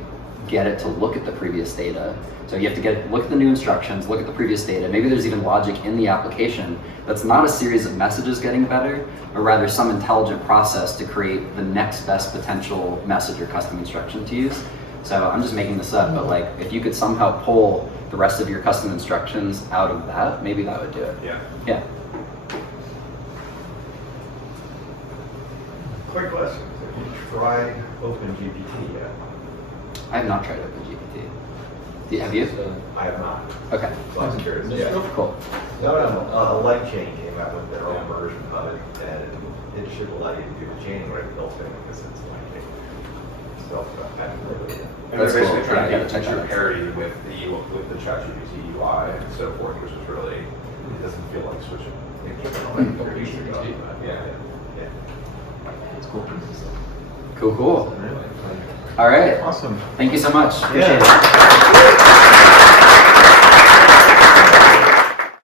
get it to look at the previous data. So you have to look at the new instructions, look at the previous data. Maybe there's even logic in the application that's not a series of messages getting better, or rather some intelligent process to create the next best potential message or custom instruction to use. So I'm just making this up, but like if you could somehow pull the rest of your custom instructions out of that, maybe that would do it. Yeah. Yeah. Quick question. Have you tried OpenGPT yet? I have not tried OpenGPT. Have you? I have not. Okay. So I was curious. Yeah. Cool. LightChain came out with their own version of it, and it should allow you to do the January built-in because it's LightChain. So and they're basically trying to get feature parity with the ChatGPT UI and so forth, which is really, it doesn't feel like switching. Yeah. That's cool. Cool. All right. Awesome. Thank you so much. Appreciate it.